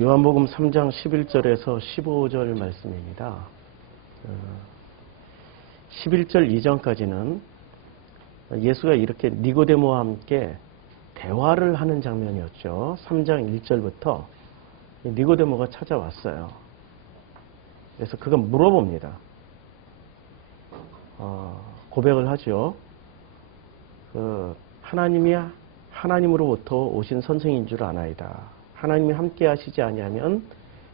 요한복음 3장 11절에서 15절 말씀입니다. 11절 이전까지는 예수가 이렇게 니고데모와 함께 대화를 하는 장면이었죠. 3장 1절부터 니고데모가 찾아왔어요. 그래서 그가 물어봅니다. 고백을 하죠. 하나님이 하나님으로부터 오신 선생인 줄 아나이다. 하나님이 함께 하시지 아니하면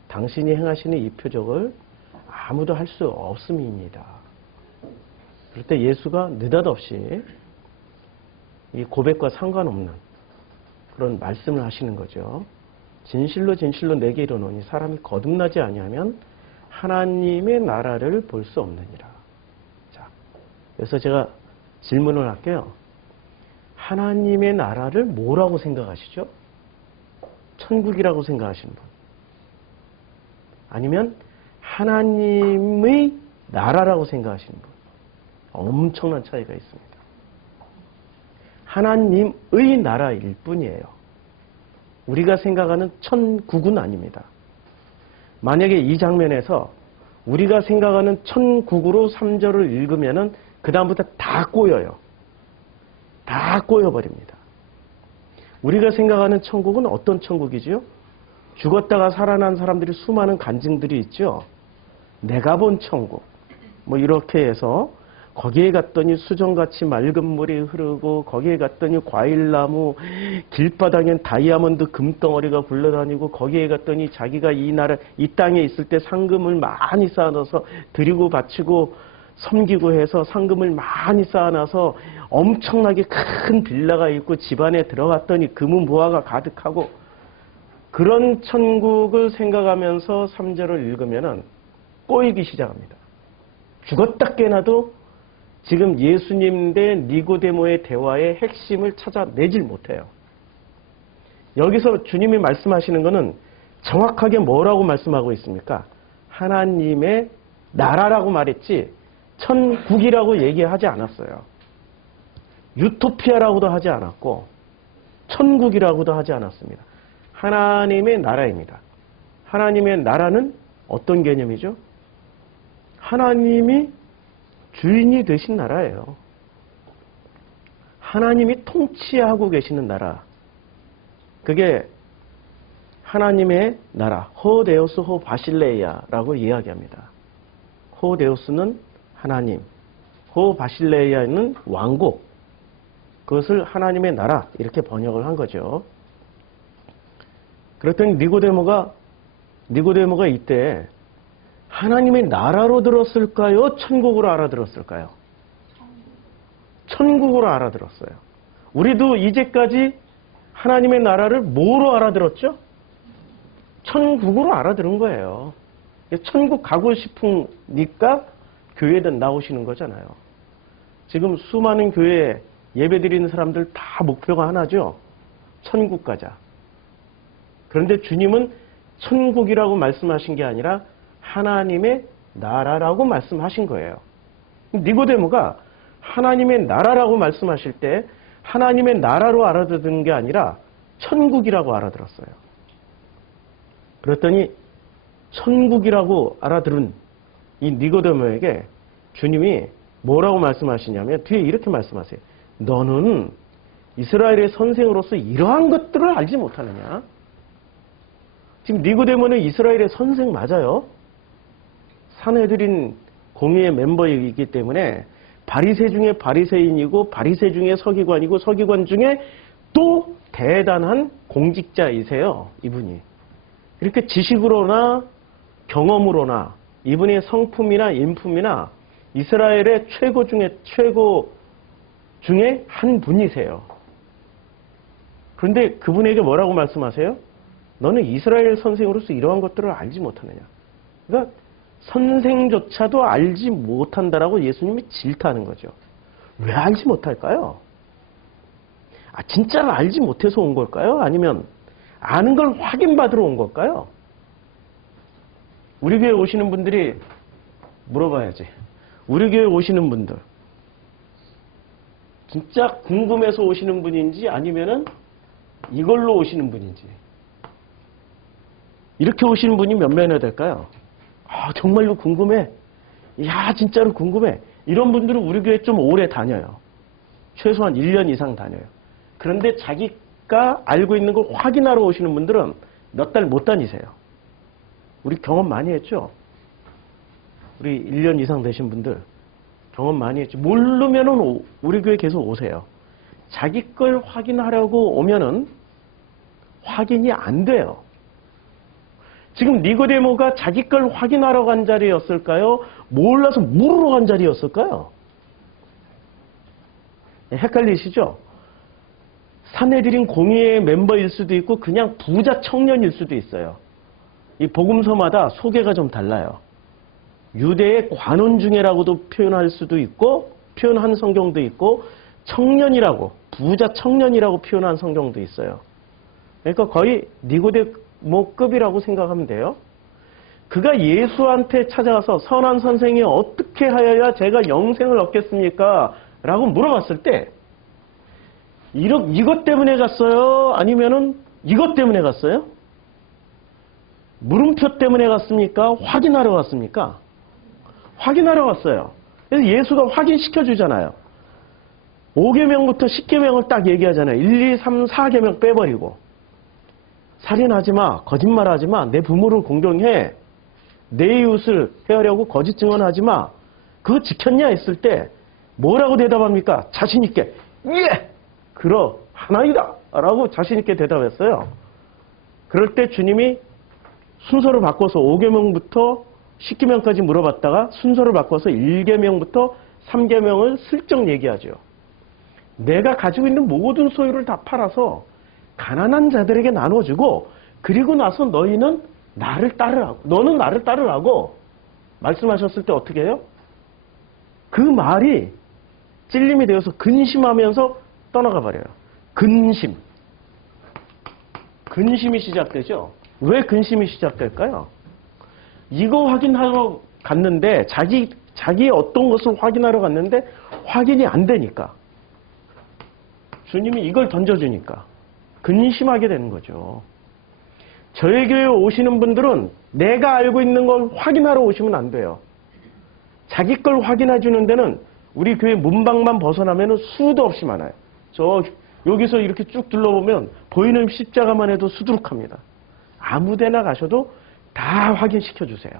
당신이 행하시는 이 표적을 아무도 할 수 없음이니이다. 그럴 때 예수가 느닷없이 이 고백과 상관없는 그런 말씀을 하시는 거죠. 진실로 진실로 내게 이르노니 사람이 거듭나지 아니하면 하나님의 나라를 볼 수 없느니라. 자, 그래서 제가 질문을 할게요. 하나님의 나라를 뭐라고 생각하시죠? 천국이라고 생각하시는 분. 아니면 하나님의 나라라고 생각하시는 분. 엄청난 차이가 있습니다. 하나님의 나라일 뿐이에요. 우리가 생각하는 천국은 아닙니다. 만약에 이 장면에서 우리가 생각하는 천국으로 3절을 읽으면은 그 다음부터 다 꼬여요. 다 꼬여버립니다. 우리가 생각하는 천국은 어떤 천국이지요? 죽었다가 살아난 사람들이 수많은 간증들이 있죠. 내가 본 천국. 뭐 이렇게 해서 거기에 갔더니 수정같이 맑은 물이 흐르고 거기에 갔더니 과일나무, 길바닥엔 다이아몬드 금덩어리가 굴러다니고 거기에 갔더니 자기가 이 땅에 있을 때 상금을 많이 쌓아놔서 드리고 바치고 섬기고 해서 상금을 많이 쌓아놔서 엄청나게 큰 빌라가 있고 집안에 들어갔더니 금은보화가 가득하고 그런 천국을 생각하면서 3절을 읽으면 꼬이기 시작합니다. 죽었다 깨나도 지금 예수님 대 니고데모의 대화의 핵심을 찾아내질 못해요. 여기서 주님이 말씀하시는 것은 정확하게 뭐라고 말씀하고 있습니까? 하나님의 나라라고 말했지 천국이라고 얘기하지 않았어요. 유토피아라고도 하지 않았고 천국이라고도 하지 않았습니다. 하나님의 나라입니다. 하나님의 나라는 어떤 개념이죠? 하나님이 주인이 되신 나라예요. 하나님이 통치하고 계시는 나라. 그게 하나님의 나라, 호데우스 호 바실레이아라고 이야기합니다. 호데우스는 하나님, 호 바실레이아는 왕국. 그것을 하나님의 나라 이렇게 번역을 한 거죠. 그랬더니 니고데모가 이때 하나님의 나라로 들었을까요? 천국으로 알아들었을까요? 천국으로 알아들었어요. 우리도 이제까지 하나님의 나라를 뭐로 알아들었죠? 천국으로 알아들은 거예요. 천국 가고 싶으니까 교회든 나오시는 거잖아요. 지금 수많은 교회에 예배드리는 사람들 다 목표가 하나죠. 천국 가자. 그런데 주님은 천국이라고 말씀하신 게 아니라 하나님의 나라라고 말씀하신 거예요. 니고데모가 하나님의 나라라고 말씀하실 때 하나님의 나라로 알아듣는 게 아니라 천국이라고 알아들었어요. 그랬더니 천국이라고 알아들은 이 니고데모에게 주님이 뭐라고 말씀하시냐면 뒤에 이렇게 말씀하세요. 너는 이스라엘의 선생으로서 이러한 것들을 알지 못하느냐? 지금 니고데모는 이스라엘의 선생 맞아요. 산헤드린 공의회 멤버이기 때문에 바리새 중에 바리새인이고 바리새 중에 서기관이고 서기관 중에 또 대단한 공직자이세요. 이분이. 이렇게 지식으로나 경험으로나 이분의 성품이나 인품이나 이스라엘의 최고 중에 한 분이세요. 그런데 그분에게 뭐라고 말씀하세요? 너는 이스라엘 선생으로서 이러한 것들을 알지 못하느냐. 그러니까 선생조차도 알지 못한다라고 예수님이 질타하는 거죠. 왜 알지 못할까요? 진짜로 알지 못해서 온 걸까요? 아니면 아는 걸 확인받으러 온 걸까요? 우리 교회 오시는 분들이 물어봐야지. 우리 교회 오시는 분들 진짜 궁금해서 오시는 분인지 아니면은 이걸로 오시는 분인지. 이렇게 오시는 분이 몇 명이나 될까요? 아, 정말로 궁금해. 야, 진짜로 궁금해. 이런 분들은 우리 교회 좀 오래 다녀요. 최소한 1년 이상 다녀요. 그런데 자기가 알고 있는 걸 확인하러 오시는 분들은 몇 달 못 다니세요. 우리 경험 많이 했죠? 우리 1년 이상 되신 분들 경험 많이 했죠? 모르면은 우리 교회 계속 오세요. 자기 걸 확인하려고 오면은 확인이 안 돼요. 지금 니고데모가 자기 걸 확인하러 간 자리였을까요? 몰라서 물으러 간 자리였을까요? 헷갈리시죠? 산헤드린 공의회 멤버일 수도 있고 그냥 부자 청년일 수도 있어요. 이 복음서마다 소개가 좀 달라요. 유대의 관원 중에라고도 표현할 수도 있고 표현한 성경도 있고 청년이라고 부자 청년이라고 표현한 성경도 있어요. 그러니까 거의 니고데모급이라고 생각하면 돼요. 그가 예수한테 찾아와서 선한 선생이 어떻게 하여야 제가 영생을 얻겠습니까? 라고 물어봤을 때 이것 때문에 갔어요? 아니면은 이것 때문에 갔어요? 물음표 때문에 갔습니까? 확인하러 갔습니까? 확인하러 갔어요. 그래서 예수가 확인시켜 주잖아요. 5계명부터 10계명을 딱 얘기하잖아요. 1, 2, 3, 4계명 빼버리고 살인하지 마, 거짓말하지 마, 내 부모를 공경해, 내 이웃을 해하려고 거짓 증언하지 마. 그거 지켰냐 했을 때 뭐라고 대답합니까? 자신 있게 예! 그러하나이다! 라고 자신 있게 대답했어요. 그럴 때 주님이 순서를 바꿔서 5계명부터 10계명까지 물어봤다가 순서를 바꿔서 1계명부터 3계명을 슬쩍 얘기하죠. 내가 가지고 있는 모든 소유를 다 팔아서 가난한 자들에게 나눠주고 그리고 나서 너희는 나를 따르라고, 너는 나를 따르라고 말씀하셨을 때 어떻게 해요? 그 말이 찔림이 되어서 근심하면서 떠나가 버려요. 근심이 시작되죠. 왜 근심이 시작될까요? 이거 확인하러 갔는데 자기 어떤 것을 확인하러 갔는데 확인이 안 되니까 주님이 이걸 던져주니까 근심하게 되는 거죠. 저희 교회에 오시는 분들은 내가 알고 있는 걸 확인하러 오시면 안 돼요. 자기 걸 확인해 주는 데는 우리 교회 문방만 벗어나면 수도 없이 많아요. 여기서 이렇게 쭉 둘러보면 보이는 십자가만 해도 수두룩합니다. 아무 데나 가셔도 다 확인시켜 주세요.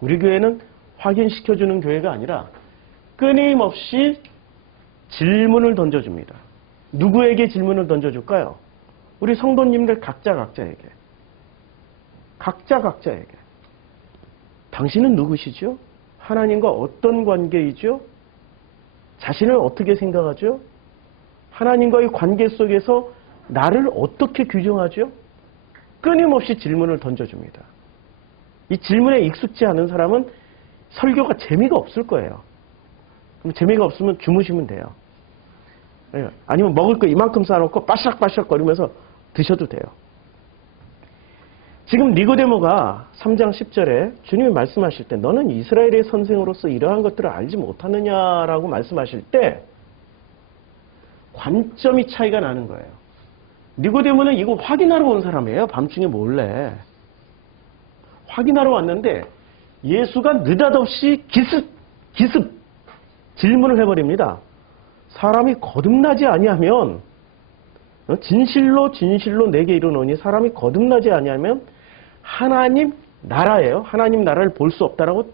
우리 교회는 확인시켜 주는 교회가 아니라 끊임없이 질문을 던져줍니다. 누구에게 질문을 던져줄까요? 우리 성도님들 각자에게. 각자에게. 당신은 누구시죠? 하나님과 어떤 관계이죠? 자신을 어떻게 생각하죠? 하나님과의 관계 속에서 나를 어떻게 규정하죠? 끊임없이 질문을 던져줍니다. 이 질문에 익숙지 않은 사람은 설교가 재미가 없을 거예요. 그럼 재미가 없으면 주무시면 돼요. 아니면 먹을 거 이만큼 쌓아놓고 빠샥빠샥 거리면서 드셔도 돼요. 지금 니고데모가 3장 10절에 주님이 말씀하실 때 너는 이스라엘의 선생으로서 이러한 것들을 알지 못하느냐라고 말씀하실 때 관점이 차이가 나는 거예요. 니고데모는 이거 확인하러 온 사람이에요. 밤중에 몰래. 확인하러 왔는데 예수가 느닷없이 기습 질문을 해버립니다. 사람이 거듭나지 아니하면 진실로 내게 이르노니 사람이 거듭나지 아니하면 하나님 나라예요. 하나님 나라를 볼 수 없다라고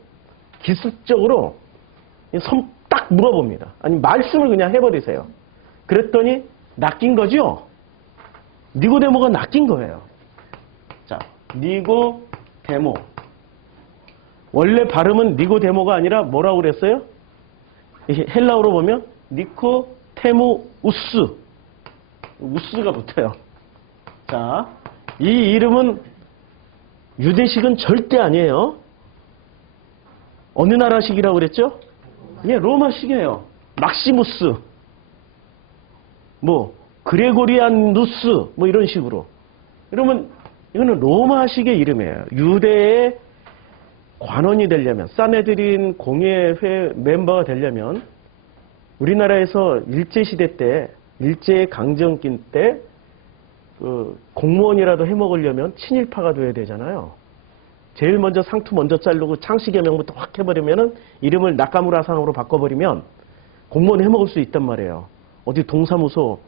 기습적으로 딱 물어봅니다. 아니 말씀을 그냥 해버리세요. 그랬더니 낚인 거죠. 니고데모가 낚인 거예요. 자, 니고데모. 원래 발음은 니고데모가 아니라 뭐라고 그랬어요? 헬라어로 보면 니코테무우스. 우스가 붙어요. 자, 이 이름은 유대식은 절대 아니에요. 어느 나라식이라고 그랬죠? 예, 로마식이에요. 막시무스. 그레고리안누스 이런 식으로. 그러면 이거는 로마식의 이름이에요. 유대의 관원이 되려면, 산헤드린 공예회 멤버가 되려면 우리나라에서 일제시대 때, 일제 강점기 때 공무원이라도 해먹으려면 친일파가 돼야 되잖아요. 제일 먼저 상투 먼저 자르고 창씨개명부터 확 해버리면은 이름을 나카무라상으로 바꿔버리면 공무원 해먹을 수 있단 말이에요. 어디 동사무소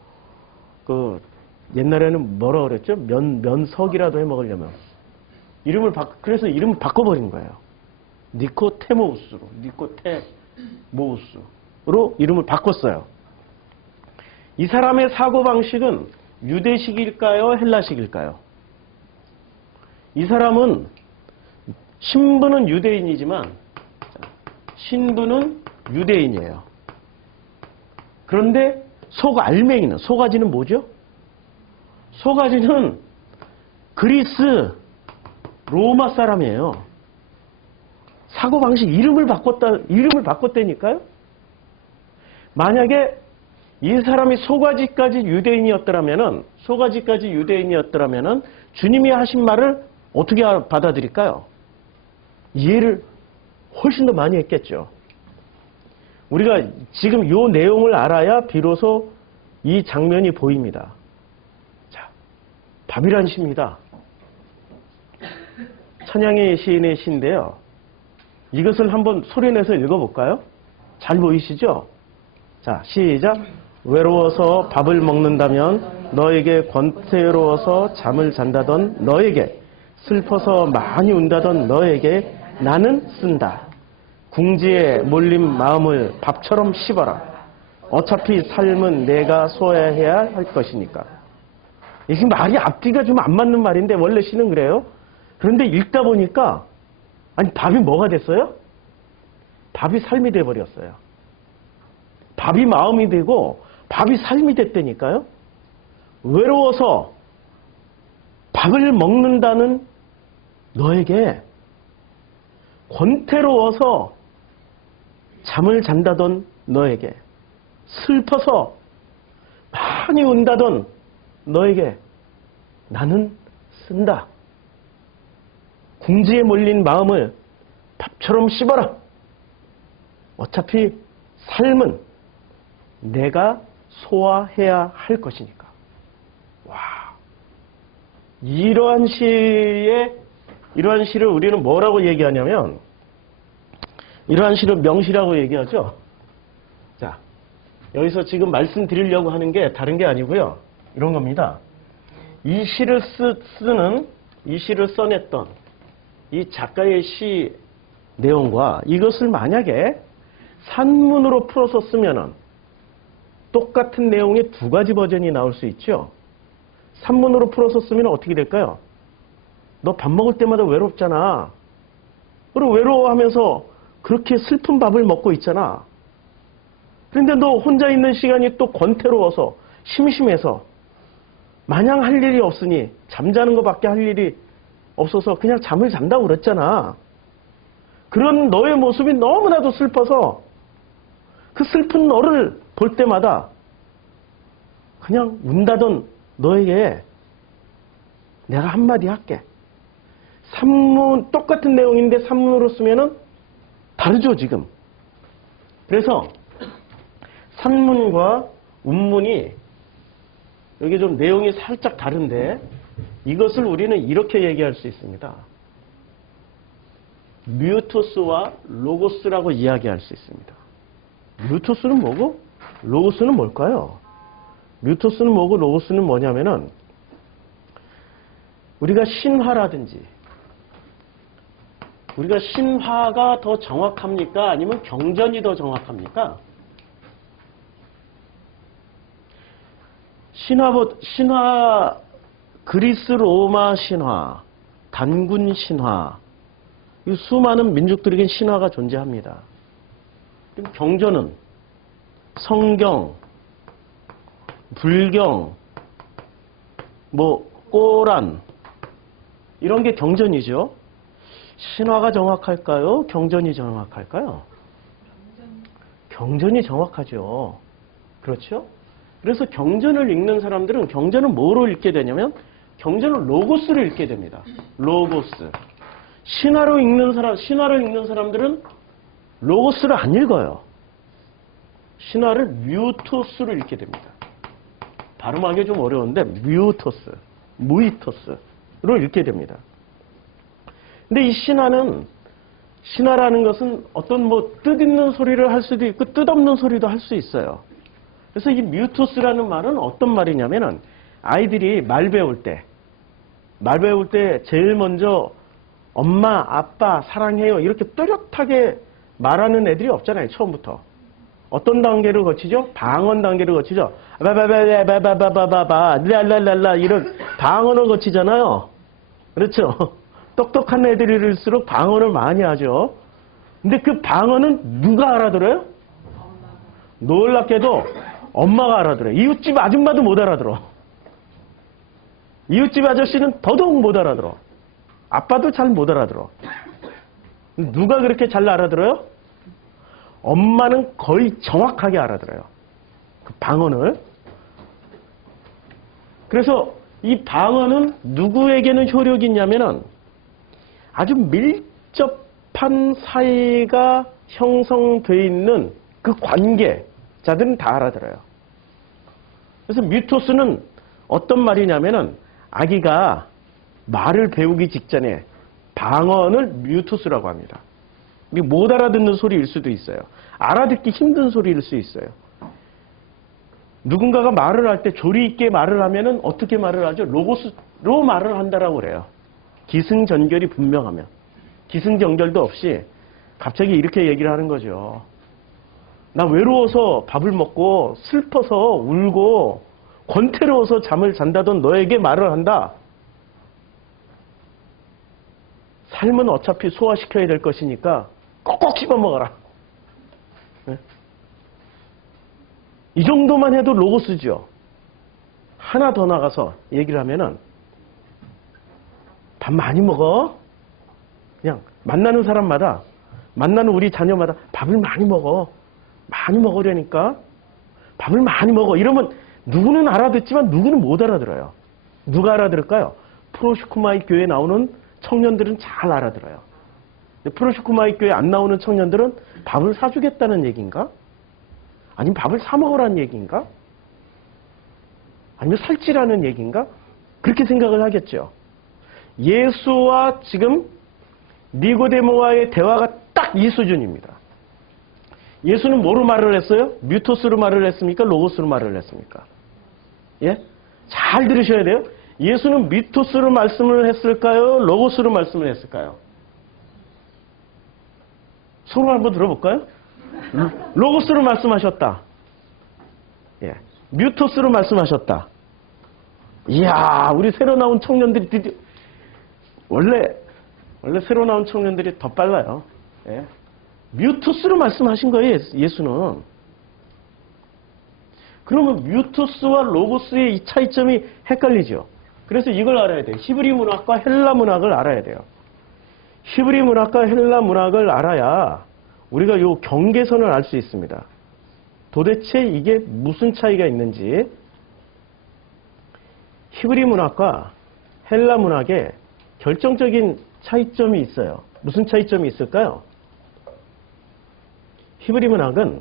옛날에는 뭐라 그랬죠? 면석이라도 해먹으려면 그래서 이름을 바꿔버린 거예요. 니코테모우스로 이름을 바꿨어요. 이 사람의 사고방식은 유대식일까요? 헬라식일까요? 이 사람은 신부는 유대인이지만 신부는 유대인이에요. 그런데 소가지는 뭐죠? 소가지는 그리스 로마 사람이에요. 사고방식 이름을 바꿨다니까요? 만약에 이 사람이 소가지까지 유대인이었더라면은 주님이 하신 말을 어떻게 받아들일까요? 이해를 훨씬 더 많이 했겠죠. 우리가 지금 이 내용을 알아야 비로소 이 장면이 보입니다. 자, 밥이란 시입니다. 천양의 시인의 시인데요. 이것을 한번 소리내서 읽어볼까요? 잘 보이시죠? 자, 시작. 외로워서 밥을 먹는다면 너에게 권태로워서 잠을 잔다던 너에게 슬퍼서 많이 운다던 너에게 나는 쓴다. 궁지에 몰린 마음을 밥처럼 씹어라. 어차피 삶은 내가 소화해야 할 것이니까. 이게 말이 앞뒤가 좀 안 맞는 말인데 원래 시는 그래요. 그런데 읽다 보니까 아니 밥이 뭐가 됐어요? 밥이 삶이 돼버렸어요. 밥이 마음이 되고 밥이 삶이 됐다니까요. 외로워서 밥을 먹는다는 너에게 권태로워서 잠을 잔다던 너에게 슬퍼서 많이 운다던 너에게 나는 쓴다. 궁지에 몰린 마음을 밥처럼 씹어라. 어차피 삶은 내가 소화해야 할 것이니까. 와, 이러한 시를 우리는 뭐라고 얘기하냐면, 이러한 시를 명시라고 얘기하죠. 자, 여기서 지금 말씀드리려고 하는 게 다른 게 아니고요. 이런 겁니다. 이 시를 써냈던 이 작가의 시 내용과 이것을 만약에 산문으로 풀어서 쓰면은 똑같은 내용의 두 가지 버전이 나올 수 있죠. 산문으로 풀어서 쓰면 어떻게 될까요? 너 밥 먹을 때마다 외롭잖아. 그리고 외로워하면서 그렇게 슬픈 밥을 먹고 있잖아. 그런데 너 혼자 있는 시간이 또 권태로워서 심심해서 마냥 할 일이 없으니 잠자는 것밖에 할 일이 없어서 그냥 잠을 잔다고 그랬잖아. 그런 너의 모습이 너무나도 슬퍼서 그 슬픈 너를 볼 때마다 그냥 운다던 너에게 내가 한마디 할게. 산문 똑같은 내용인데 산문으로 쓰면은 다르죠 지금. 그래서 산문과 운문이 여기 좀 내용이 살짝 다른데 이것을 우리는 이렇게 얘기할 수 있습니다. 뮤토스와 로고스라고 이야기할 수 있습니다. 뮤토스는 뭐고 로고스는 뭘까요? 뮤토스는 뭐고 로고스는 뭐냐면은 우리가 신화라든지 우리가 신화가 더 정확합니까? 아니면 경전이 더 정확합니까? 신화, 그리스 로마 신화, 단군 신화, 이 수많은 민족들에겐 신화가 존재합니다. 그럼 경전은 성경, 불경, 꼬란 이런 게 경전이죠. 신화가 정확할까요? 경전이 정확할까요? 경전이 정확하죠. 그렇죠? 그래서 경전을 읽는 사람들은 경전은 뭐로 읽게 되냐면 경전은 로고스를 읽게 됩니다. 로고스. 신화로 읽는 사람들은 로고스를 안 읽어요. 신화를 뮤토스로 읽게 됩니다. 발음하기 좀 어려운데 뮤토스, 무이토스로 읽게 됩니다. 근데 이 신화라는 것은 어떤 뭐 뜻있는 소리를 할 수도 있고 뜻없는 소리도 할 수 있어요. 그래서 이 뮤토스라는 말은 어떤 말이냐면은 아이들이 말 배울 때 제일 먼저 엄마, 아빠, 사랑해요 이렇게 또렷하게 말하는 애들이 없잖아요. 처음부터. 어떤 단계를 거치죠? 방언 단계를 거치죠. 바바바바바바바바바 랄랄랄라 이런 방언을 거치잖아요. 그렇죠? 똑똑한 애들일수록 방언을 많이 하죠. 근데 그 방언은 누가 알아들어요? 놀랍게도 엄마가 알아들어요. 이웃집 아줌마도 못 알아들어. 이웃집 아저씨는 더더욱 못 알아들어. 아빠도 잘 못 알아들어. 누가 그렇게 잘 알아들어요? 엄마는 거의 정확하게 알아들어요. 그 방언을. 그래서 이 방언은 누구에게는 효력이 있냐면은 아주 밀접한 사이가 형성되어 있는 그 관계자들은 다 알아들어요. 그래서 뮤토스는 어떤 말이냐면은 아기가 말을 배우기 직전에 방언을 뮤토스라고 합니다. 못 알아듣는 소리일 수도 있어요. 알아듣기 힘든 소리일 수 있어요. 누군가가 말을 할 때 조리 있게 말을 하면은 어떻게 말을 하죠? 로고스로 말을 한다라고 그래요. 기승전결이 분명하면. 기승전결도 없이 갑자기 이렇게 얘기를 하는 거죠. 나 외로워서 밥을 먹고 슬퍼서 울고 권태로워서 잠을 잔다던 너에게 말을 한다. 삶은 어차피 소화시켜야 될 것이니까 꼭꼭 씹어 먹어라. 네? 이 정도만 해도 로고스죠. 하나 더 나가서 얘기를 하면은 밥 많이 먹어. 그냥 만나는 사람마다 만나는 우리 자녀마다 밥을 많이 먹어. 많이 먹으려니까 밥을 많이 먹어. 이러면 누구는 알아듣지만 누구는 못 알아들어요. 누가 알아들을까요? 프로시쿠마이 교회에 나오는 청년들은 잘 알아들어요. 프로시쿠마이 교회에 안 나오는 청년들은 밥을 사주겠다는 얘기인가? 아니면 밥을 사 먹으라는 얘기인가? 아니면 살찌라는 얘기인가? 그렇게 생각을 하겠죠. 예수와 지금 니고데모와의 대화가 딱 이 수준입니다. 예수는 뭐로 말을 했어요? 뮤토스로 말을 했습니까? 로고스로 말을 했습니까? 예? 잘 들으셔야 돼요. 예수는 미토스로 말씀을 했을까요? 로고스로 말씀을 했을까요? 서로 한번 들어볼까요? 로고스로 말씀하셨다. 예. 뮤토스로 말씀하셨다. 이야, 우리 새로 나온 청년들이 드디어 원래 새로 나온 청년들이 더 빨라요. 예. 뮤토스로 말씀하신 거예요, 예수는. 그러면 뮤토스와 로고스의 이 차이점이 헷갈리죠. 그래서 이걸 알아야 돼요. 히브리 문학과 헬라 문학을 알아야 돼요. 히브리 문학과 헬라 문학을 알아야 우리가 이 경계선을 알 수 있습니다. 도대체 이게 무슨 차이가 있는지. 히브리 문학과 헬라 문학에 결정적인 차이점이 있어요. 무슨 차이점이 있을까요? 히브리 문학은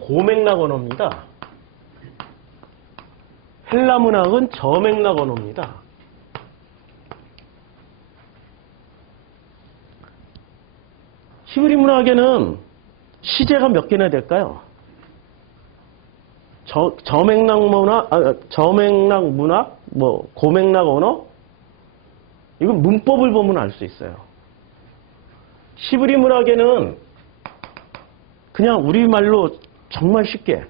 고맥락 언어입니다. 헬라 문학은 저맥락 언어입니다. 히브리 문학에는 시제가 몇 개나 될까요? 저맥락 문학, 고맥락 언어? 이건 문법을 보면 알 수 있어요. 히브리 문학에는 그냥 우리말로 정말 쉽게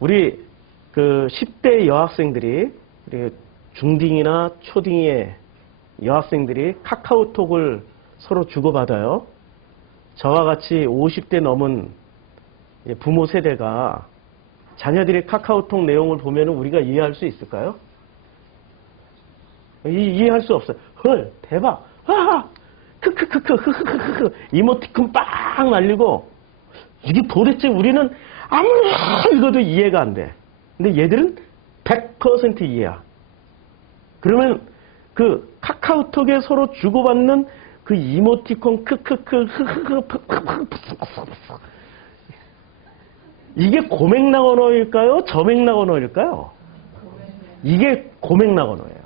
우리 그 10대 여학생들이 중딩이나 초딩의 여학생들이 카카오톡을 서로 주고받아요. 저와 같이 50대 넘은 부모 세대가 자녀들의 카카오톡 내용을 보면 우리가 이해할 수 있을까요? 이해할 수 없어요. 헐, 대박, 와, 크크크크, 이모티콘 빵 날리고 이게 도대체 우리는 아무리 읽어도 이해가 안 돼. 근데 얘들은 100% 이해야. 그러면 그 카카오톡에 서로 주고받는 그 이모티콘 크크크 이게 고맥락 언어일까요? 저맥락 언어일까요? 이게 고맥락 언어예요.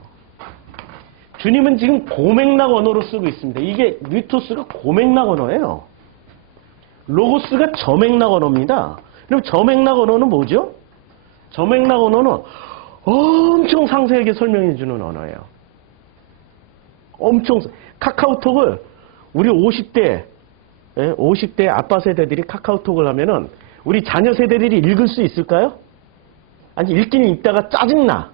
주님은 지금 고맥락 언어로 쓰고 있습니다. 이게 미토스가 고맥락 언어예요. 로고스가 저맥락 언어입니다. 그럼 저맥락 언어는 뭐죠? 저맥락 언어는 엄청 상세하게 설명해 주는 언어예요. 엄청 카카오톡을 우리 50대 아빠 세대들이 카카오톡을 하면은 우리 자녀 세대들이 읽을 수 있을까요? 아니 읽기는 읽다가 짜증나.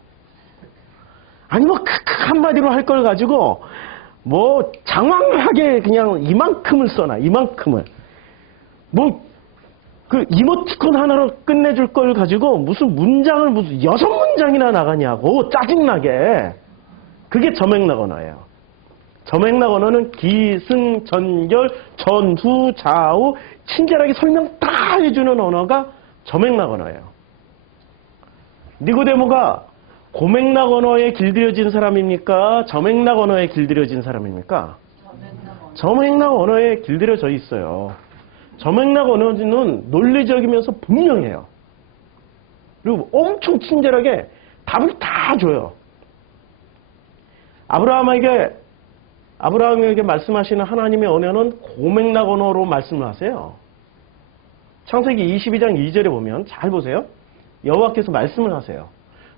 아니 뭐 크크 한마디로 할 걸 가지고 뭐 장황하게 그냥 이만큼을 써놔. 이만큼을. 뭐 그 이모티콘 하나로 끝내줄 걸 가지고 무슨 문장을 무슨 6문장이나 나가냐고 짜증나게. 그게 저맥락 언어예요. 저맥락 언어는 기승, 전결, 전후, 좌우 친절하게 설명 다 해주는 언어가 저맥락 언어예요. 니고데모가 고맥락 언어에 길들여진 사람입니까? 저맥락 언어에 길들여진 사람입니까? 저맥락 언어에 길들여져 있어요. 저맥락 언어는 논리적이면서 분명해요. 그리고 엄청 친절하게 답을 다 줘요. 아브라함에게 말씀하시는 하나님의 언어는 고맥락 언어로 말씀을 하세요. 창세기 22장 2절에 보면 잘 보세요. 여호와께서 말씀을 하세요.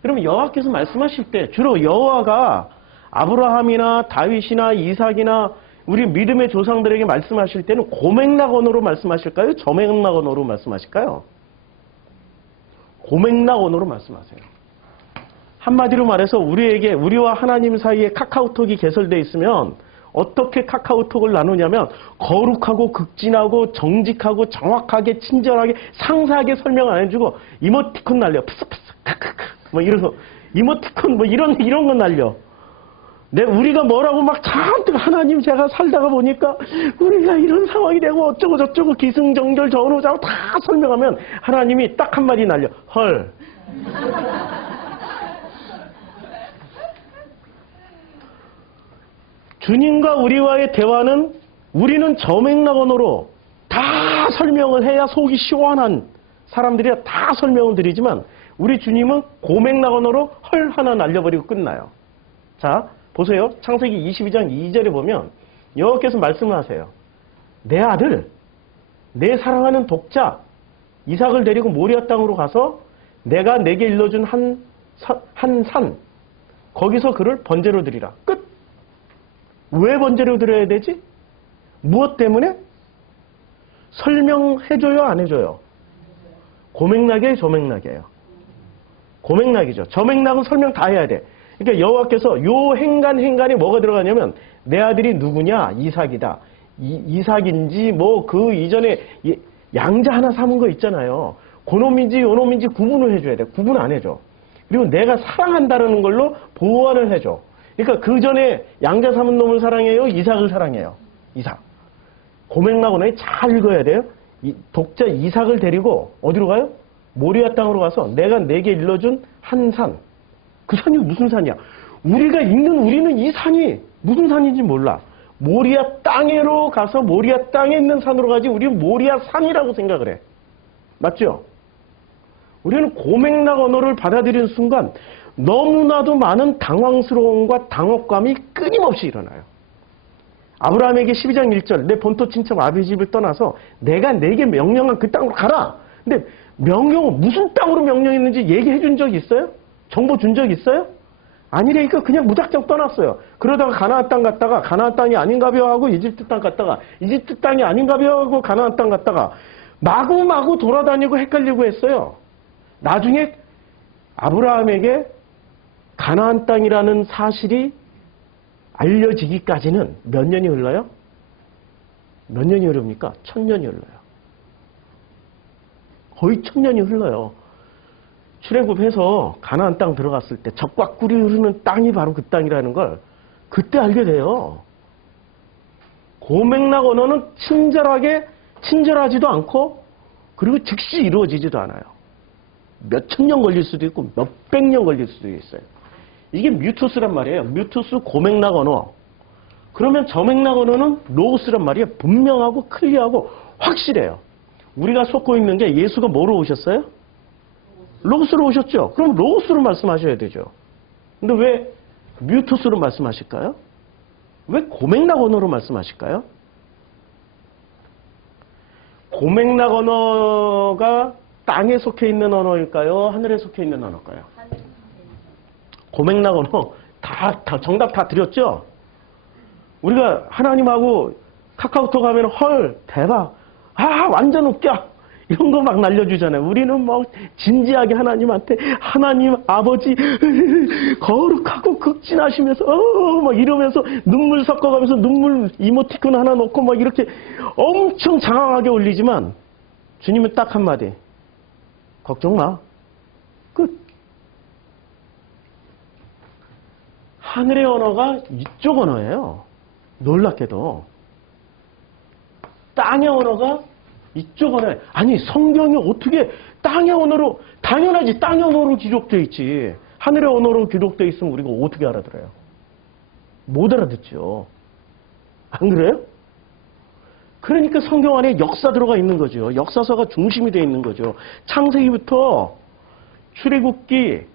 그러면 여호와께서 말씀하실 때 주로 여호와가 아브라함이나 다윗이나 이삭이나 우리 믿음의 조상들에게 말씀하실 때는 고맥락 언어로 말씀하실까요? 저맥락 언어로 말씀하실까요? 고맥락 언어로 말씀하세요. 한마디로 말해서 우리와 하나님 사이에 카카오톡이 개설되어 있으면 어떻게 카카오톡을 나누냐면 거룩하고 극진하고 정직하고 정확하게 친절하게 상세하게 설명 안 해주고 이모티콘 날려. 푸스푸스 크크크 뭐 이러서 이모티콘 뭐 이런 거 날려. 우리가 뭐라고 막 잔뜩 하나님 제가 살다가 보니까 우리가 이런 상황이 되고 어쩌고 저쩌고 기승전결 전후좌우 다 설명하면 하나님이 딱 한마디 날려. 헐. 주님과 우리와의 대화는 우리는 저맥락 언어로 다 설명을 해야 속이 시원한 사람들이 다 설명을 드리지만 우리 주님은 고맥락 언어로 헐 하나 날려버리고 끝나요. 자, 보세요. 창세기 22장 2절에 보면 여호와께서 말씀을 하세요. 내 아들, 내 사랑하는 독자 이삭을 데리고 모리아 땅으로 가서 내가 내게 일러준 한 산 거기서 그를 번제로 드리라. 끝. 왜 번제로 드려야 되지? 무엇 때문에? 설명해줘요, 안 해줘요? 고맥락이에요, 저맥락이에요? 고맥락이죠. 저맥락은 설명 다 해야 돼. 그러니까 여호와께서 요 행간에 뭐가 들어가냐면 내 아들이 누구냐? 이삭이다. 이삭인지 뭐 그 이전에 양자 하나 삼은 거 있잖아요. 그놈인지 요놈인지 구분을 해줘야 돼. 구분 안 해줘. 그리고 내가 사랑한다는 걸로 보완을 해줘. 그러니까 그 전에 양자 삼은 놈을 사랑해요? 이삭을 사랑해요? 이삭. 고맥락 언어에 잘 읽어야 돼요. 독자 이삭을 데리고 어디로 가요? 모리아 땅으로 가서 내가 내게 일러준 한 산. 그 산이 무슨 산이야? 우리는 이 산이 무슨 산인지 몰라. 모리아 땅으로 가서 모리아 땅에 있는 산으로 가지 우리는 모리아 산이라고 생각을 해. 맞죠? 우리는 고맥락 언어를 받아들이는 순간 너무나도 많은 당황스러움과 당혹감이 끊임없이 일어나요. 아브라함에게 12장 1절 내 본토 친척 아비 집을 떠나서 내가 내게 명령한 그 땅으로 가라. 근데 명령은 무슨 땅으로 명령했는지 얘기해 준 적 있어요? 정보 준 적 있어요? 아니라니까 그냥 무작정 떠났어요. 그러다가 가나안 땅 갔다가 가나안 땅이 아닌가벼 하고 이집트 땅 갔다가 이집트 땅이 아닌가벼 하고 가나안 땅 갔다가 마구마구 돌아다니고 헷갈리고 했어요. 나중에 아브라함에게 가나안 땅이라는 사실이 알려지기까지는 몇 년이 흘러요? 몇 년이 흐릅니까? 1000년이 흘러요. 거의 1000년이 흘러요. 출애굽해서 가나안 땅 들어갔을 때 젖과 꿀이 흐르는 땅이 바로 그 땅이라는 걸 그때 알게 돼요. 고맥락 언어는 친절하지도 않고 그리고 즉시 이루어지지도 않아요. 몇천 년 걸릴 수도 있고 몇백 년 걸릴 수도 있어요. 이게 뮤토스란 말이에요. 뮤토스 고맥락 언어. 그러면 저맥락 언어는 로고스란 말이에요. 분명하고 클리어하고 확실해요. 우리가 속고 있는 게 예수가 뭐로 오셨어요? 로고스로 오셨죠? 그럼 로고스로 말씀하셔야 되죠. 근데 왜 뮤토스로 말씀하실까요? 왜 고맥락 언어로 말씀하실까요? 고맥락 언어가 땅에 속해 있는 언어일까요? 하늘에 속해 있는 언어일까요? 고맥락 언어 다 정답 다 드렸죠? 우리가 하나님하고 카카오톡 하면 헐 대박 완전 웃겨 이런 거 막 날려주잖아요. 우리는 막 진지하게 하나님한테 하나님 아버지 거룩하고 극진하시면서 막 이러면서 눈물 섞어가면서 눈물 이모티콘 하나 넣고 막 이렇게 엄청 장황하게 올리지만 주님은 딱 한마디 걱정 마. 끝. 하늘의 언어가 이쪽 언어예요. 놀랍게도. 땅의 언어가 이쪽 언어예요. 아니 성경이 어떻게 땅의 언어로 당연하지 땅의 언어로 기록되어 있지. 하늘의 언어로 기록되어 있으면 우리가 어떻게 알아들어요? 못 알아듣죠. 안 그래요? 그러니까 성경 안에 역사 들어가 있는 거죠. 역사서가 중심이 되어 있는 거죠. 창세기부터 출애굽기,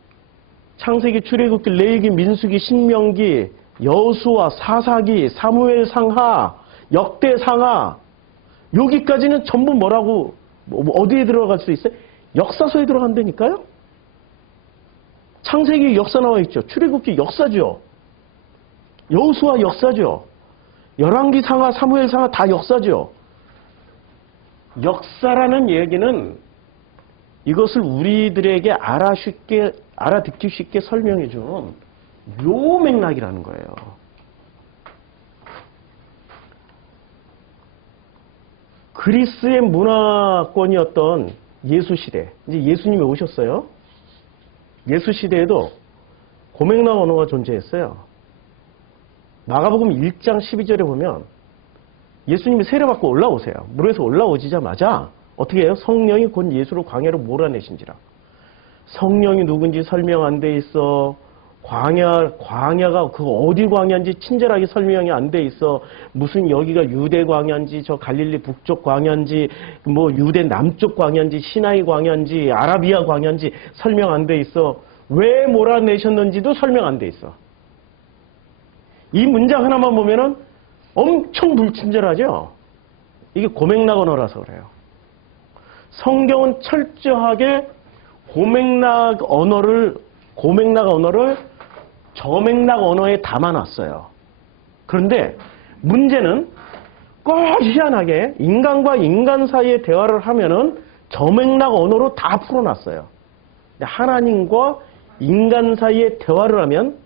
레위기, 민수기, 신명기, 여호수아, 사사기, 사무엘상하, 역대상하 여기까지는 전부 뭐라고 어디에 들어갈 수 있어요? 역사서에 들어간다니까요. 창세기 역사 나와 있죠. 출애굽기 역사죠. 여호수아 역사죠. 열왕기 상하, 사무엘 상하 다 역사죠. 역사라는 얘기는 이것을 우리들에게 알아듣기 쉽게 설명해 준 묘맥락이라는 거예요. 그리스의 문화권이었던 예수시대, 이제 예수님이 오셨어요. 예수시대에도 고맥락 언어가 존재했어요. 마가복음 1장 12절에 보면 예수님이 세례받고 올라오세요. 물에서 올라오시자마자 어떻게 해요? 성령이 곧 예수를 광야로 몰아내신지라. 성령이 누군지 설명 안 돼 있어. 광야가 그 어디 광야인지 친절하게 설명이 안 돼 있어. 무슨 여기가 유대 광야인지 저 갈릴리 북쪽 광야인지 뭐 유대 남쪽 광야인지 시나이 광야인지 아라비아 광야인지 설명 안 돼 있어. 왜 몰아내셨는지도 설명 안 돼 있어. 이 문장 하나만 보면은 엄청 불친절하죠. 이게 고맥락 언어라서 그래요. 성경은 철저하게 고맥락 언어를 저맥락 언어에 담아놨어요. 그런데 문제는 꼭 희한하게 인간과 인간 사이의 대화를 하면은 저맥락 언어로 다 풀어놨어요. 근데 하나님과 인간 사이의 대화를 하면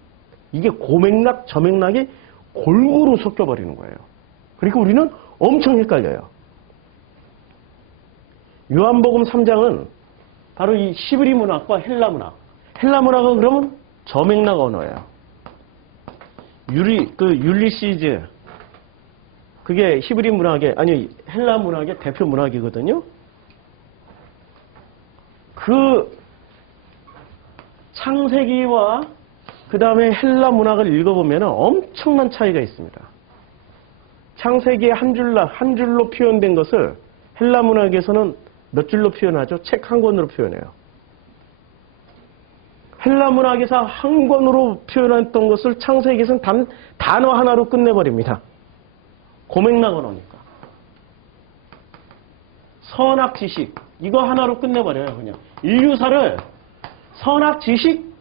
이게 고맥락, 저맥락이 골고루 섞여버리는 거예요. 그러니까 우리는 엄청 헷갈려요. 요한복음 3장은 바로 이 히브리 문학과 헬라 문학. 헬라 문학은 그러면 저맥락 언어예요. 율리시즈. 그게 히브리 문학의, 아니, 헬라 문학의 대표 문학이거든요. 그 창세기와 그 다음에 헬라 문학을 읽어보면 엄청난 차이가 있습니다. 창세기에 한 줄로 표현된 것을 헬라 문학에서는 몇 줄로 표현하죠? 책 한 권으로 표현해요. 헬라 문학에서 한 권으로 표현했던 것을 창세기에서는 단어 하나로 끝내버립니다. 고맥락 언어니까. 선악 지식 이거 하나로 끝내버려요. 그냥 인류사를 선악 지식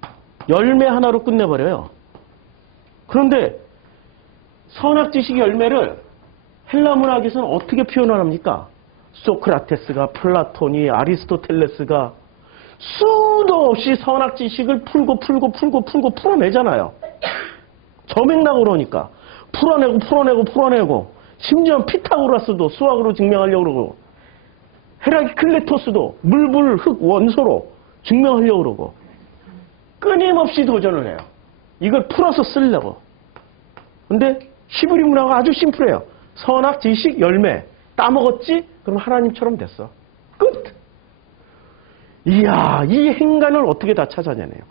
열매 하나로 끝내버려요. 그런데 선악 지식 열매를 헬라 문학에서는 어떻게 표현을 합니까? 소크라테스가, 플라톤이, 아리스토텔레스가 수도 없이 선악 지식을 풀어내잖아요. 저맥락으로 그러니까 풀어내고 심지어 피타고라스도 수학으로 증명하려고 그러고 헤라클레토스도 물불 흙 원소로 증명하려고 그러고 끊임없이 도전을 해요. 이걸 풀어서 쓰려고. 근데 히브리 문화가 아주 심플해요. 선악 지식 열매 따먹었지? 그럼 하나님처럼 됐어. 끝. 이야, 이 행간을 어떻게 다 찾아내네요.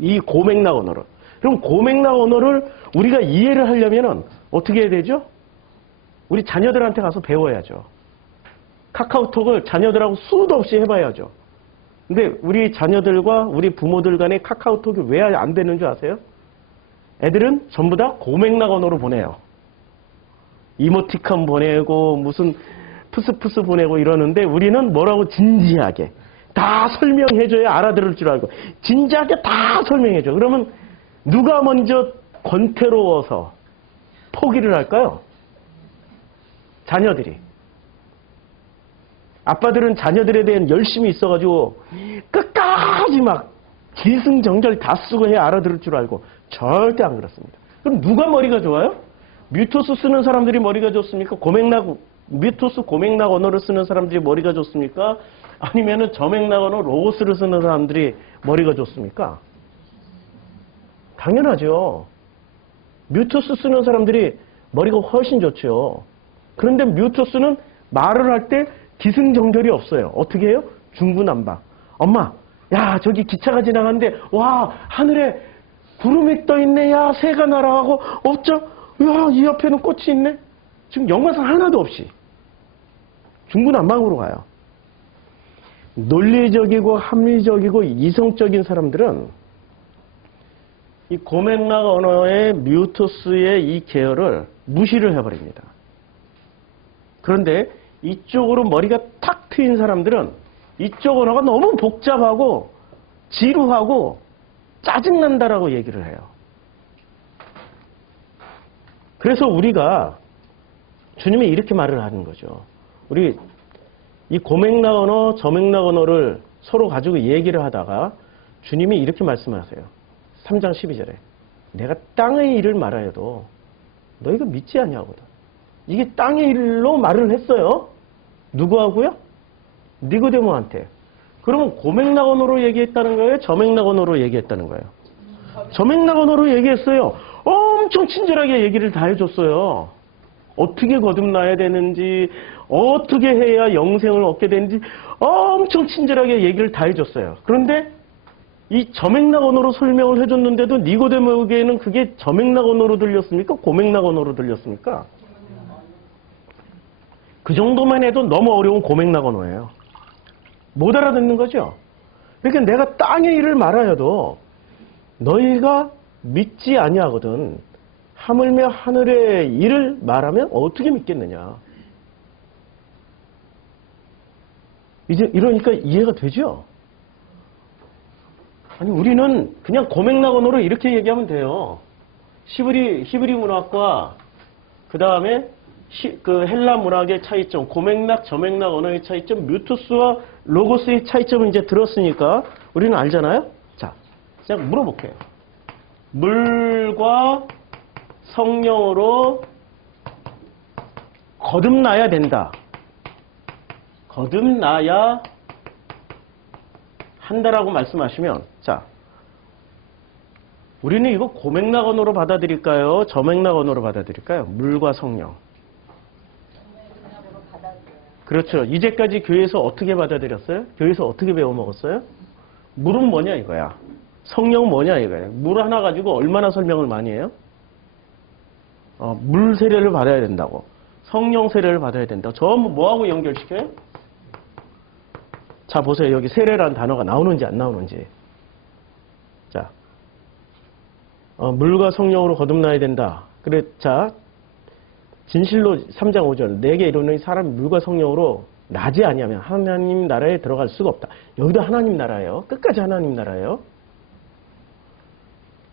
이 고맥락 언어를. 그럼 고맥락 언어를 우리가 이해를 하려면 어떻게 해야 되죠? 우리 자녀들한테 가서 배워야죠. 카카오톡을 자녀들하고 수도 없이 해봐야죠. 근데 우리 자녀들과 우리 부모들 간에 카카오톡이 왜 안 되는 줄 아세요? 애들은 전부 다 고맥락 언어로 보내요. 이모티콘 보내고 무슨 푸스푸스 보내고 이러는데 우리는 뭐라고 진지하게 다 설명해줘야 알아들을 줄 알고 진지하게 다 설명해줘. 그러면 누가 먼저 권태로워서 포기를 할까요? 자녀들이. 아빠들은 자녀들에 대한 열심이 있어가지고 끝까지 막 기승전결 다 쓰고 해야 알아들을 줄 알고 절대 안 그렇습니다. 그럼 누가 머리가 좋아요? 뮤토스 쓰는 사람들이 머리가 좋습니까? 뮤토스 고맥락 언어를 쓰는 사람들이 머리가 좋습니까? 아니면은 저맥락 언어 로고스를 쓰는 사람들이 머리가 좋습니까? 당연하죠. 뮤토스 쓰는 사람들이 머리가 훨씬 좋죠. 그런데 뮤토스는 말을 할 때 기승전결이 없어요. 어떻게 해요? 중구난방. 엄마, 야 저기 기차가 지나가는데 와 하늘에 구름이 떠 있네. 야 새가 날아가고 어쩌? 야 이 옆에는 꽃이 있네. 지금 연관성 하나도 없이 중구난방으로 가요. 논리적이고 합리적이고 이성적인 사람들은 이 고맥락 언어의 뮤토스의 이 계열을 무시를 해버립니다. 그런데 이쪽으로 머리가 탁 트인 사람들은 이쪽 언어가 너무 복잡하고 지루하고 짜증난다라고 얘기를 해요. 그래서 우리가 주님이 이렇게 말을 하는 거죠. 우리 이 고맥락 언어, 저맥락 언어를 서로 가지고 얘기를 하다가 주님이 이렇게 말씀하세요. 3장 12절에 내가 땅의 일을 말하여도 너희가 믿지 아니하거든. 이게 땅의 일로 말을 했어요. 누구하고요? 니고데모한테. 그러면 고맥락 언어로 얘기했다는 거예요? 저맥락 언어로 얘기했다는 거예요? 저맥락 언어로 얘기했어요. 엄청 친절하게 얘기를 다 해줬어요. 어떻게 거듭나야 되는지, 어떻게 해야 영생을 얻게 되는지 엄청 친절하게 얘기를 다 해줬어요. 그런데 이 저맥락 언어로 설명을 해줬는데도 니고데모에게는 그게 저맥락 언어로 들렸습니까? 고맥락 언어로 들렸습니까? 그 정도만 해도 너무 어려운 고맥락 언어예요. 못 알아듣는 거죠. 그러니까 내가 땅의 일을 말하여도 너희가 믿지 아니하거든. 하물며 하늘의 일을 말하면 어떻게 믿겠느냐. 이제 이러니까 이해가 되죠? 아니 우리는 그냥 고맥락 언어로 이렇게 얘기하면 돼요. 히브리 문학과 그 다음에 그 헬라 문학의 차이점, 고맥락, 저맥락 언어의 차이점, 뮤토스와 로고스의 차이점을 이제 들었으니까 우리는 알잖아요? 자, 그냥 물어볼게요. 물과 성령으로 거듭나야 된다. 거듭나야 한다라고 말씀하시면, 자, 우리는 이거 고맥락 언어로 받아들일까요? 저맥락 언어로 받아들일까요? 물과 성령. 그렇죠. 이제까지 교회에서 어떻게 받아들였어요? 교회에서 어떻게 배워먹었어요? 물은 뭐냐 이거야. 성령은 뭐냐 이거야. 물 하나 가지고 얼마나 설명을 많이 해요? 물 세례를 받아야 된다고. 성령 세례를 받아야 된다고. 전부 뭐하고 연결시켜요? 자 보세요. 여기 세례라는 단어가 나오는지 안 나오는지. 자, 물과 성령으로 거듭나야 된다. 그래, 자, 진실로 3장 5절 내게 이르노니 사람이 물과 성령으로 나지 아니하면 하나님 나라에 들어갈 수가 없다. 여기도 하나님 나라예요. 끝까지 하나님 나라예요.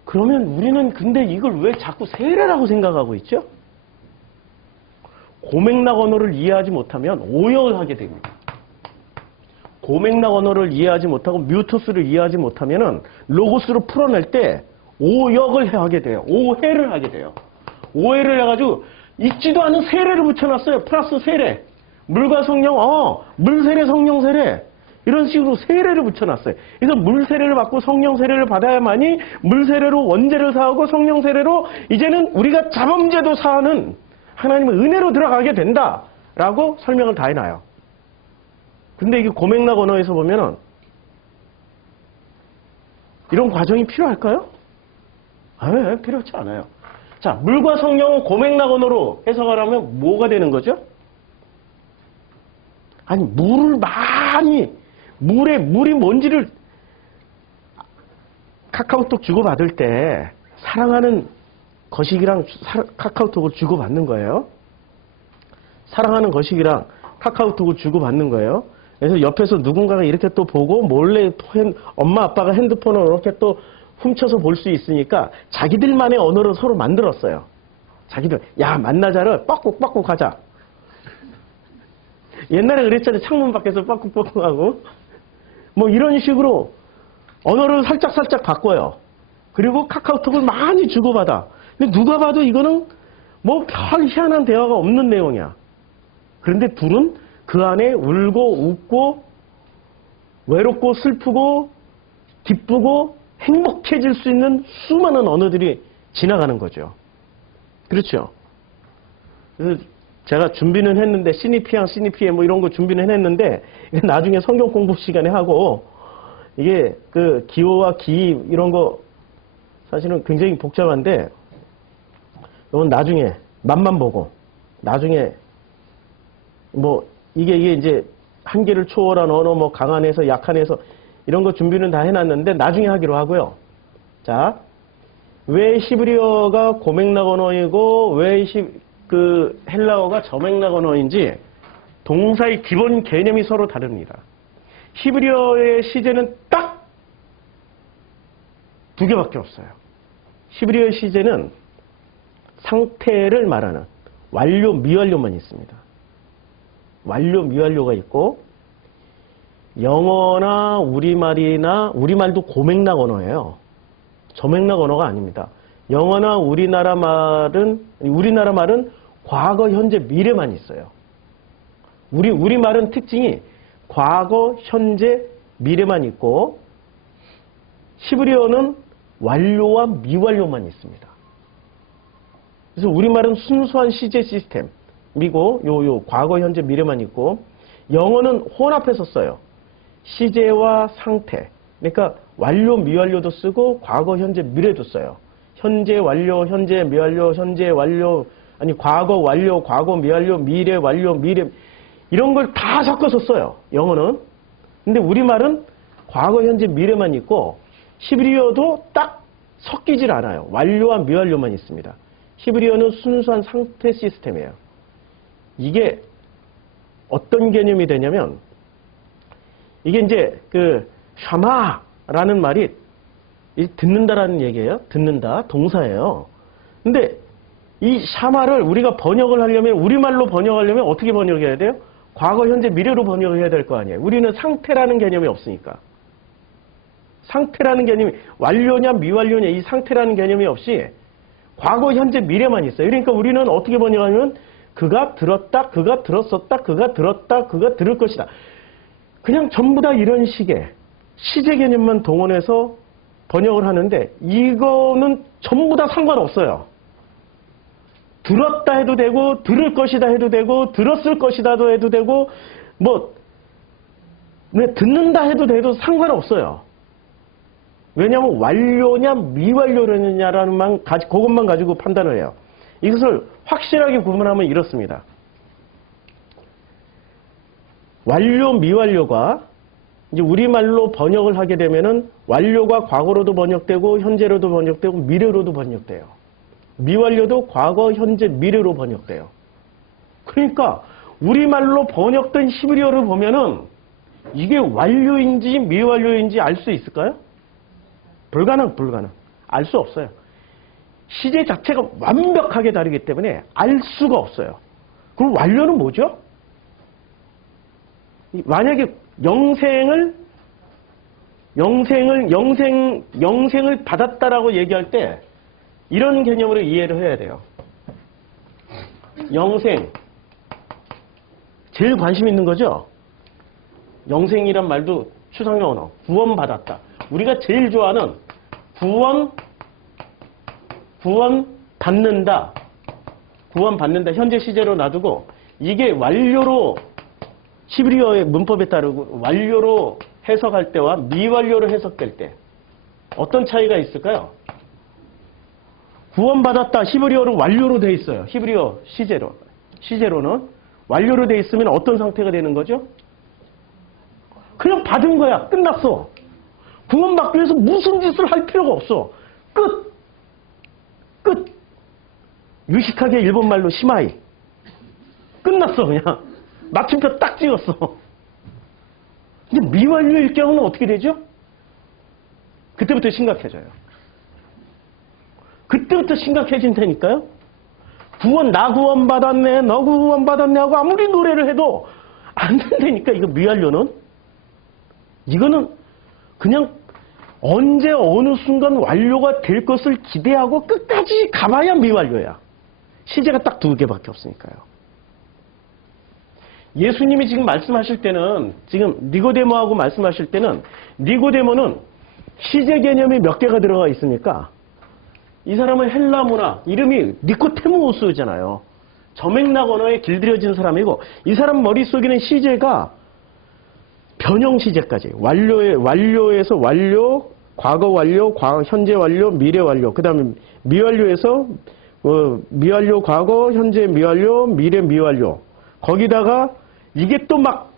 그러면 우리는 근데 이걸 왜 자꾸 세례라고 생각하고 있죠? 고맥락 언어를 이해하지 못하면 오역을 하게 됩니다. 고맥락 언어를 이해하지 못하고 뮤토스를 이해하지 못하면은 로고스로 풀어낼 때 오역을 하게 돼요. 오해를 하게 돼요. 오해를 해가지고 있지도 않은 세례를 붙여놨어요. 플러스 세례. 물과 성령, 물 세례, 성령 세례. 이런 식으로 세례를 붙여놨어요. 그래서 물 세례를 받고 성령 세례를 받아야만이 물 세례로 원죄를 사하고 성령 세례로 이제는 우리가 자범죄도 사하는 하나님의 은혜로 들어가게 된다라고 설명을 다 해놔요. 근데 이게 고맥락 언어에서 보면은 이런 과정이 필요할까요? 네, 필요하지 않아요. 자, 물과 성령은 고맥락 언어로 해석을 하면 뭐가 되는 거죠? 아니, 물을 많이, 물이 뭔지를 카카오톡 주고받을 때 사랑하는 거식이랑 카카오톡을 주고받는 거예요. 사랑하는 거식이랑 카카오톡을 주고받는 거예요. 그래서 옆에서 누군가가 이렇게 또 보고 몰래 엄마 아빠가 핸드폰을 이렇게 또 훔쳐서 볼 수 있으니까 자기들만의 언어를 서로 만들었어요. 자기들, 야, 만나자를 뻑꾹뻑꾹 하자. 옛날에 그랬잖아요. 창문 밖에서 뻑꾹뻑꾹 하고. 뭐 이런 식으로 언어를 살짝살짝 바꿔요. 그리고 카카오톡을 많이 주고받아. 근데 누가 봐도 이거는 뭐 별 희한한 대화가 없는 내용이야. 그런데 둘은 그 안에 울고 웃고 외롭고 슬프고 기쁘고 행복해질 수 있는 수많은 언어들이 지나가는 거죠. 그렇죠? 그래서 제가 준비는 했는데 시니피앙, 시니피에 뭐 이런 거 준비는 했는데 나중에 성경 공부 시간에 하고 이게 그 기호와 기 이런 거 사실은 굉장히 복잡한데 이건 나중에 맛만 보고 나중에 뭐 이게 이제 한계를 초월한 언어 뭐 강한에서 약한에서 이런 거 준비는 다 해놨는데 나중에 하기로 하고요. 자, 왜 히브리어가 고맥락 언어이고 왜 그 헬라어가 저맥락 언어인지 동사의 기본 개념이 서로 다릅니다. 히브리어의 시제는 딱 두 개밖에 없어요. 히브리어의 시제는 상태를 말하는 완료, 미완료만 있습니다. 완료, 미완료가 있고 영어나 우리말도 고맥락 언어예요. 저맥락 언어가 아닙니다. 영어나 우리나라 말은 과거, 현재, 미래만 있어요. 우리말은 특징이 과거, 현재, 미래만 있고 히브리어는 완료와 미완료만 있습니다. 그래서 우리말은 순수한 시제 시스템이고 요 과거, 현재, 미래만 있고 영어는 혼합해서 써요. 시제와 상태. 그러니까 완료, 미완료도 쓰고 과거, 현재, 미래도 써요. 현재 완료, 현재 미완료, 현재 완료, 아니 과거 완료, 과거 미완료, 미래 완료, 미래 이런 걸 다 섞어서 써요. 영어는. 근데 우리말은 과거, 현재, 미래만 있고 히브리어도 딱 섞이질 않아요. 완료와 미완료만 있습니다. 히브리어는 순수한 상태 시스템이에요. 이게 어떤 개념이 되냐면 이게 이제 그 샤마라는 말이 듣는다라는 얘기예요. 듣는다 동사예요. 근데 이 샤마를 우리가 번역을 하려면 우리말로 번역하려면 어떻게 번역해야 돼요? 과거, 현재, 미래로 번역을 해야 될 거 아니에요. 우리는 상태라는 개념이 없으니까. 상태라는 개념이 완료냐 미완료냐 이 상태라는 개념이 없이 과거, 현재, 미래만 있어요. 그러니까 우리는 어떻게 번역하냐면 그가 들었다, 그가 들었었다, 그가 들었다, 그가 들을 것이다. 그냥 전부 다 이런 식의 시제 개념만 동원해서 번역을 하는데 이거는 전부 다 상관없어요. 들었다 해도 되고 들을 것이다 해도 되고 들었을 것이다도 해도 되고 뭐 듣는다 해도 돼도 상관없어요. 왜냐하면 완료냐 미완료냐라는 그것만 가지고 판단을 해요. 이것을 확실하게 구분하면 이렇습니다. 완료 미완료가 이제 우리말로 번역을 하게 되면은 완료가 과거로도 번역되고 현재로도 번역되고 미래로도 번역돼요. 미완료도 과거, 현재, 미래로 번역돼요. 그러니까 우리말로 번역된 히브리어를 보면은 이게 완료인지 미완료인지 알 수 있을까요? 불가능. 알 수 없어요. 시제 자체가 완벽하게 다르기 때문에 알 수가 없어요. 그럼 완료는 뭐죠? 만약에 영생을 받았다라고 얘기할 때 이런 개념으로 이해를 해야 돼요. 영생. 제일 관심 있는 거죠? 영생이란 말도 추상형 언어. 구원받았다. 우리가 제일 좋아하는 구원받는다. 현재 시제로 놔두고 이게 완료로 히브리어의 문법에 따르고 완료로 해석할 때와 미완료로 해석될 때 어떤 차이가 있을까요? 구원받았다 히브리어로 완료로 돼 있어요. 히브리어 시제로는 완료로 돼 있으면 어떤 상태가 되는 거죠? 그냥 받은 거야. 끝났어. 구원받기 위해서 무슨 짓을 할 필요가 없어. 끝. 끝. 유식하게 일본말로 시마이. 끝났어, 그냥. 마침표 딱 찍었어. 근데 미완료일 경우는 어떻게 되죠? 그때부터 심각해져요. 그때부터 심각해진다니까요? 나 구원받았네, 너 구원받았네 하고 아무리 노래를 해도 안 된다니까, 이거 미완료는. 이거는 그냥 언제 어느 순간 완료가 될 것을 기대하고 끝까지 가봐야 미완료야. 시제가 딱 2개밖에 없으니까요. 예수님이 지금 말씀하실 때는, 지금 니고데모하고 말씀하실 때는, 니고데모는 시제 개념이 몇 개가 들어가 있습니까? 이 사람은 헬라 문화, 이름이 니코테모우스잖아요. 저맥락 언어에 길들여진 사람이고, 이 사람 머릿속에는 시제가 변형 시제까지, 완료에서 완료, 과거 완료, 현재 완료, 미래 완료, 그 다음에 미완료에서 미완료 과거, 현재 미완료, 미래 미완료. 거기다가 이게 또 막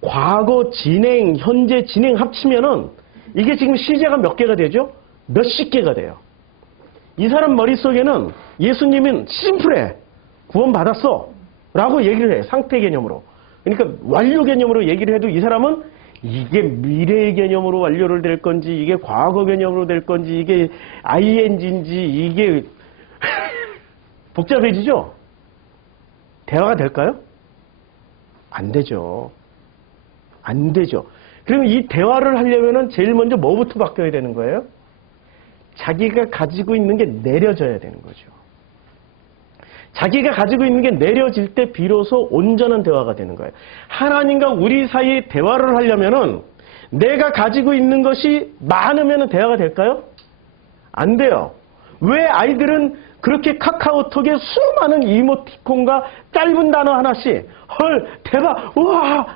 과거 진행, 현재 진행 합치면은 이게 지금 시제가 몇 개가 되죠? 몇십 개가 돼요. 이 사람 머릿속에는 예수님은 심플해. 구원받았어. 라고 얘기를 해. 상태 개념으로. 그러니까 완료 개념으로 얘기를 해도 이 사람은 이게 미래의 개념으로 완료를 될 건지, 이게 과거 개념으로 될 건지, 이게 ing인지, 이게 복잡해지죠? 대화가 될까요? 안 되죠. 안 되죠. 그럼 이 대화를 하려면은 제일 먼저 뭐부터 바뀌어야 되는 거예요? 자기가 가지고 있는 게 내려져야 되는 거죠. 자기가 가지고 있는 게 내려질 때 비로소 온전한 대화가 되는 거예요. 하나님과 우리 사이에 대화를 하려면은 내가 가지고 있는 것이 많으면 대화가 될까요? 안 돼요. 왜 아이들은 그렇게 카카오톡에 수많은 이모티콘과 짧은 단어 하나씩, 헐, 대박, 우와,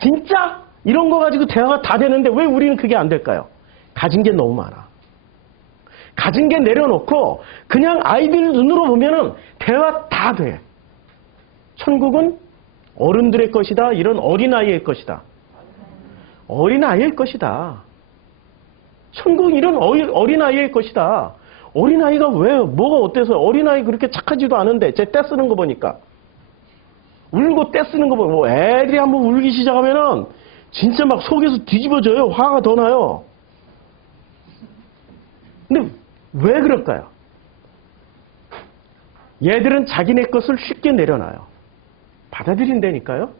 진짜? 이런 거 가지고 대화가 다 되는데 왜 우리는 그게 안 될까요? 가진 게 너무 많아. 가진 게 내려놓고 그냥 아이들 눈으로 보면은 대화 다 돼. 천국은 어른들의 것이다. 이런 어린아이의 것이다. 어린아이의 것이다. 천국은 이런 어린아이의 것이다. 어린아이가 왜 뭐가 어때서 어린아이 그렇게 착하지도 않은데 쟤 떼쓰는 거 보니까 울고 떼쓰는 거 보면 뭐 애들이 한번 울기 시작하면은 진짜 막 속에서 뒤집어져요. 화가 더 나요. 근데 왜 그럴까요? 얘들은 자기네 것을 쉽게 내려놔요. 받아들인다니까요.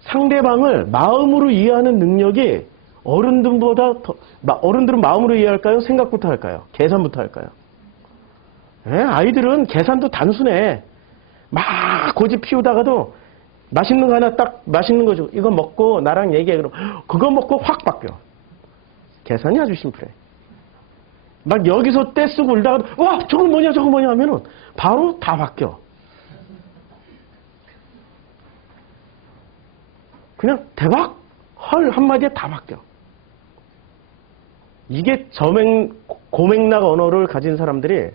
상대방을 마음으로 이해하는 능력이 어른들보다 더, 어른들은 마음으로 이해할까요? 생각부터 할까요? 계산부터 할까요? 네, 아이들은 계산도 단순해. 막 고집 피우다가도 맛있는 거 하나 딱 맛있는 거 줘. 이거 먹고 나랑 얘기해. 그럼 그거 먹고 확 바뀌어. 계산이 아주 심플해. 막 여기서 떼쓰고 울다가도 와 저거 뭐냐 저거 뭐냐 하면은 바로 다 바뀌어. 그냥 대박 헐 한마디에 다 바뀌어. 이게 고맥락 언어를 가진 사람들이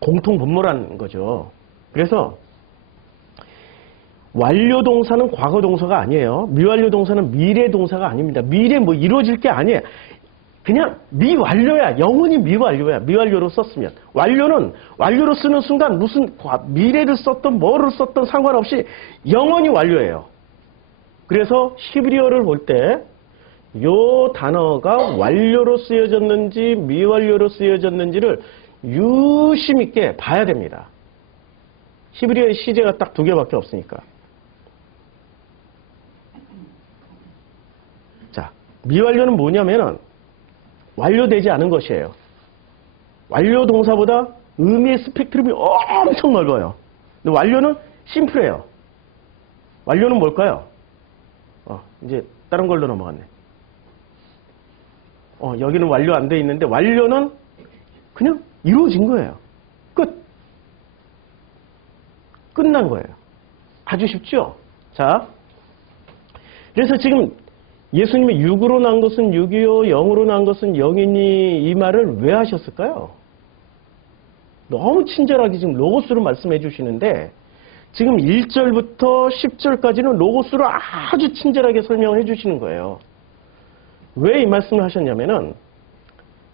공통 분모라는 거죠. 그래서 완료 동사는 과거 동사가 아니에요. 미완료 동사는 미래 동사가 아닙니다. 미래 뭐 이루어질 게 아니에요. 그냥 미완료야. 영원히 미완료야. 미완료로 썼으면. 완료는 완료로 쓰는 순간 무슨 미래를 썼던 뭐를 썼던 상관없이 영원히 완료예요. 그래서 히브리어를 볼 때 요 단어가 완료로 쓰여졌는지 미완료로 쓰여졌는지를 유심 있게 봐야 됩니다. 히브리어의 시제가 딱 2개밖에 없으니까. 자, 미완료는 뭐냐면은 완료되지 않은 것이에요. 완료 동사보다 의미의 스펙트럼이 엄청 넓어요. 근데 완료는 심플해요. 완료는 뭘까요? 이제 다른 걸로 넘어갔네. 여기는 완료 안 돼 있는데 완료는 그냥 이루어진 거예요. 끝. 끝난 거예요. 아주 쉽죠? 자, 그래서 지금 예수님이 육으로 난 것은 육이요, 영으로 난 것은 영이니 이 말을 왜 하셨을까요? 너무 친절하게 지금 로고스로 말씀해 주시는데 지금 1절부터 10절까지는 로고스로 아주 친절하게 설명해 주시는 거예요. 왜 이 말씀을 하셨냐면은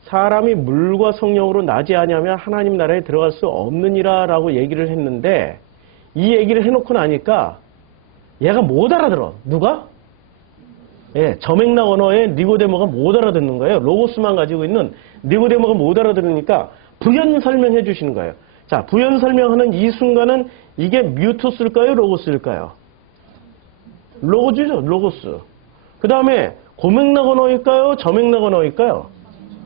사람이 물과 성령으로 나지 아니하면 하나님 나라에 들어갈 수 없느니라 라고 얘기를 했는데 이 얘기를 해놓고 나니까 얘가 못 알아들어. 누가? 예, 저맥락 언어의 니고데모가 못 알아듣는 거예요. 로고스만 가지고 있는 니고데모가 못 알아들으니까 부연 설명해 주시는 거예요. 자, 부연 설명하는 이 순간은 이게 뮤토스일까요? 로고스일까요? 로고스죠, 로고스. 그 다음에 고맥락 언어일까요? 저맥락 언어일까요?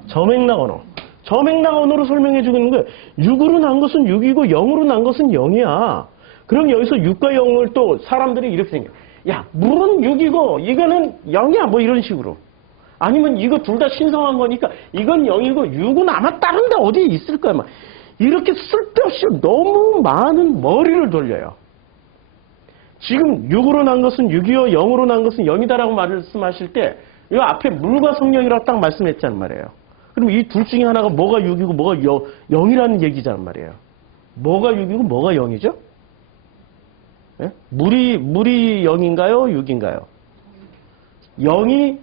저맥락 언어. 저맥락 언어로 설명해 주고 있는 거예요. 6으로 난 것은 6이고 0으로 난 것은 0이야. 그럼 여기서 6과 0을 또 사람들이 이렇게 생겨. 야, 물은 6이고 이거는 0이야. 뭐 이런 식으로. 아니면 이거 둘 다 신성한 거니까 이건 0이고 6은 아마 다른 데 어디에 있을 거야. 막 이렇게 쓸데없이 너무 많은 머리를 돌려요. 지금 6으로 난 것은 6이요, 0으로 난 것은 0이다라고 말씀하실 때 이 앞에 물과 성령이라고 딱 말씀했잖아요 말이에요. 그럼 이 둘 중에 하나가 뭐가 6이고 뭐가 0이라는 얘기잖아요 말이에요. 뭐가 6이고 뭐가 0이죠? 예? 물이 0인가요? 6인가요? 0이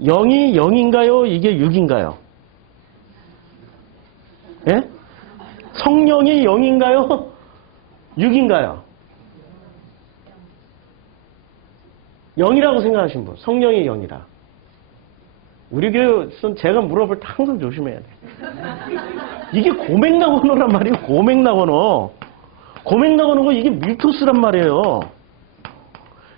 0인가요? 이게 6인가요? 예? 성령이 0인가요? 6인가요? 0이라고 생각하시는 분. 성령이 0이다. 우리 교회는 제가 물어볼 때 항상 조심해야 돼. 이게 고맥락 언어란 말이에요. 고맥락 언어. 고맥락 언어가 이게 미토스란 말이에요.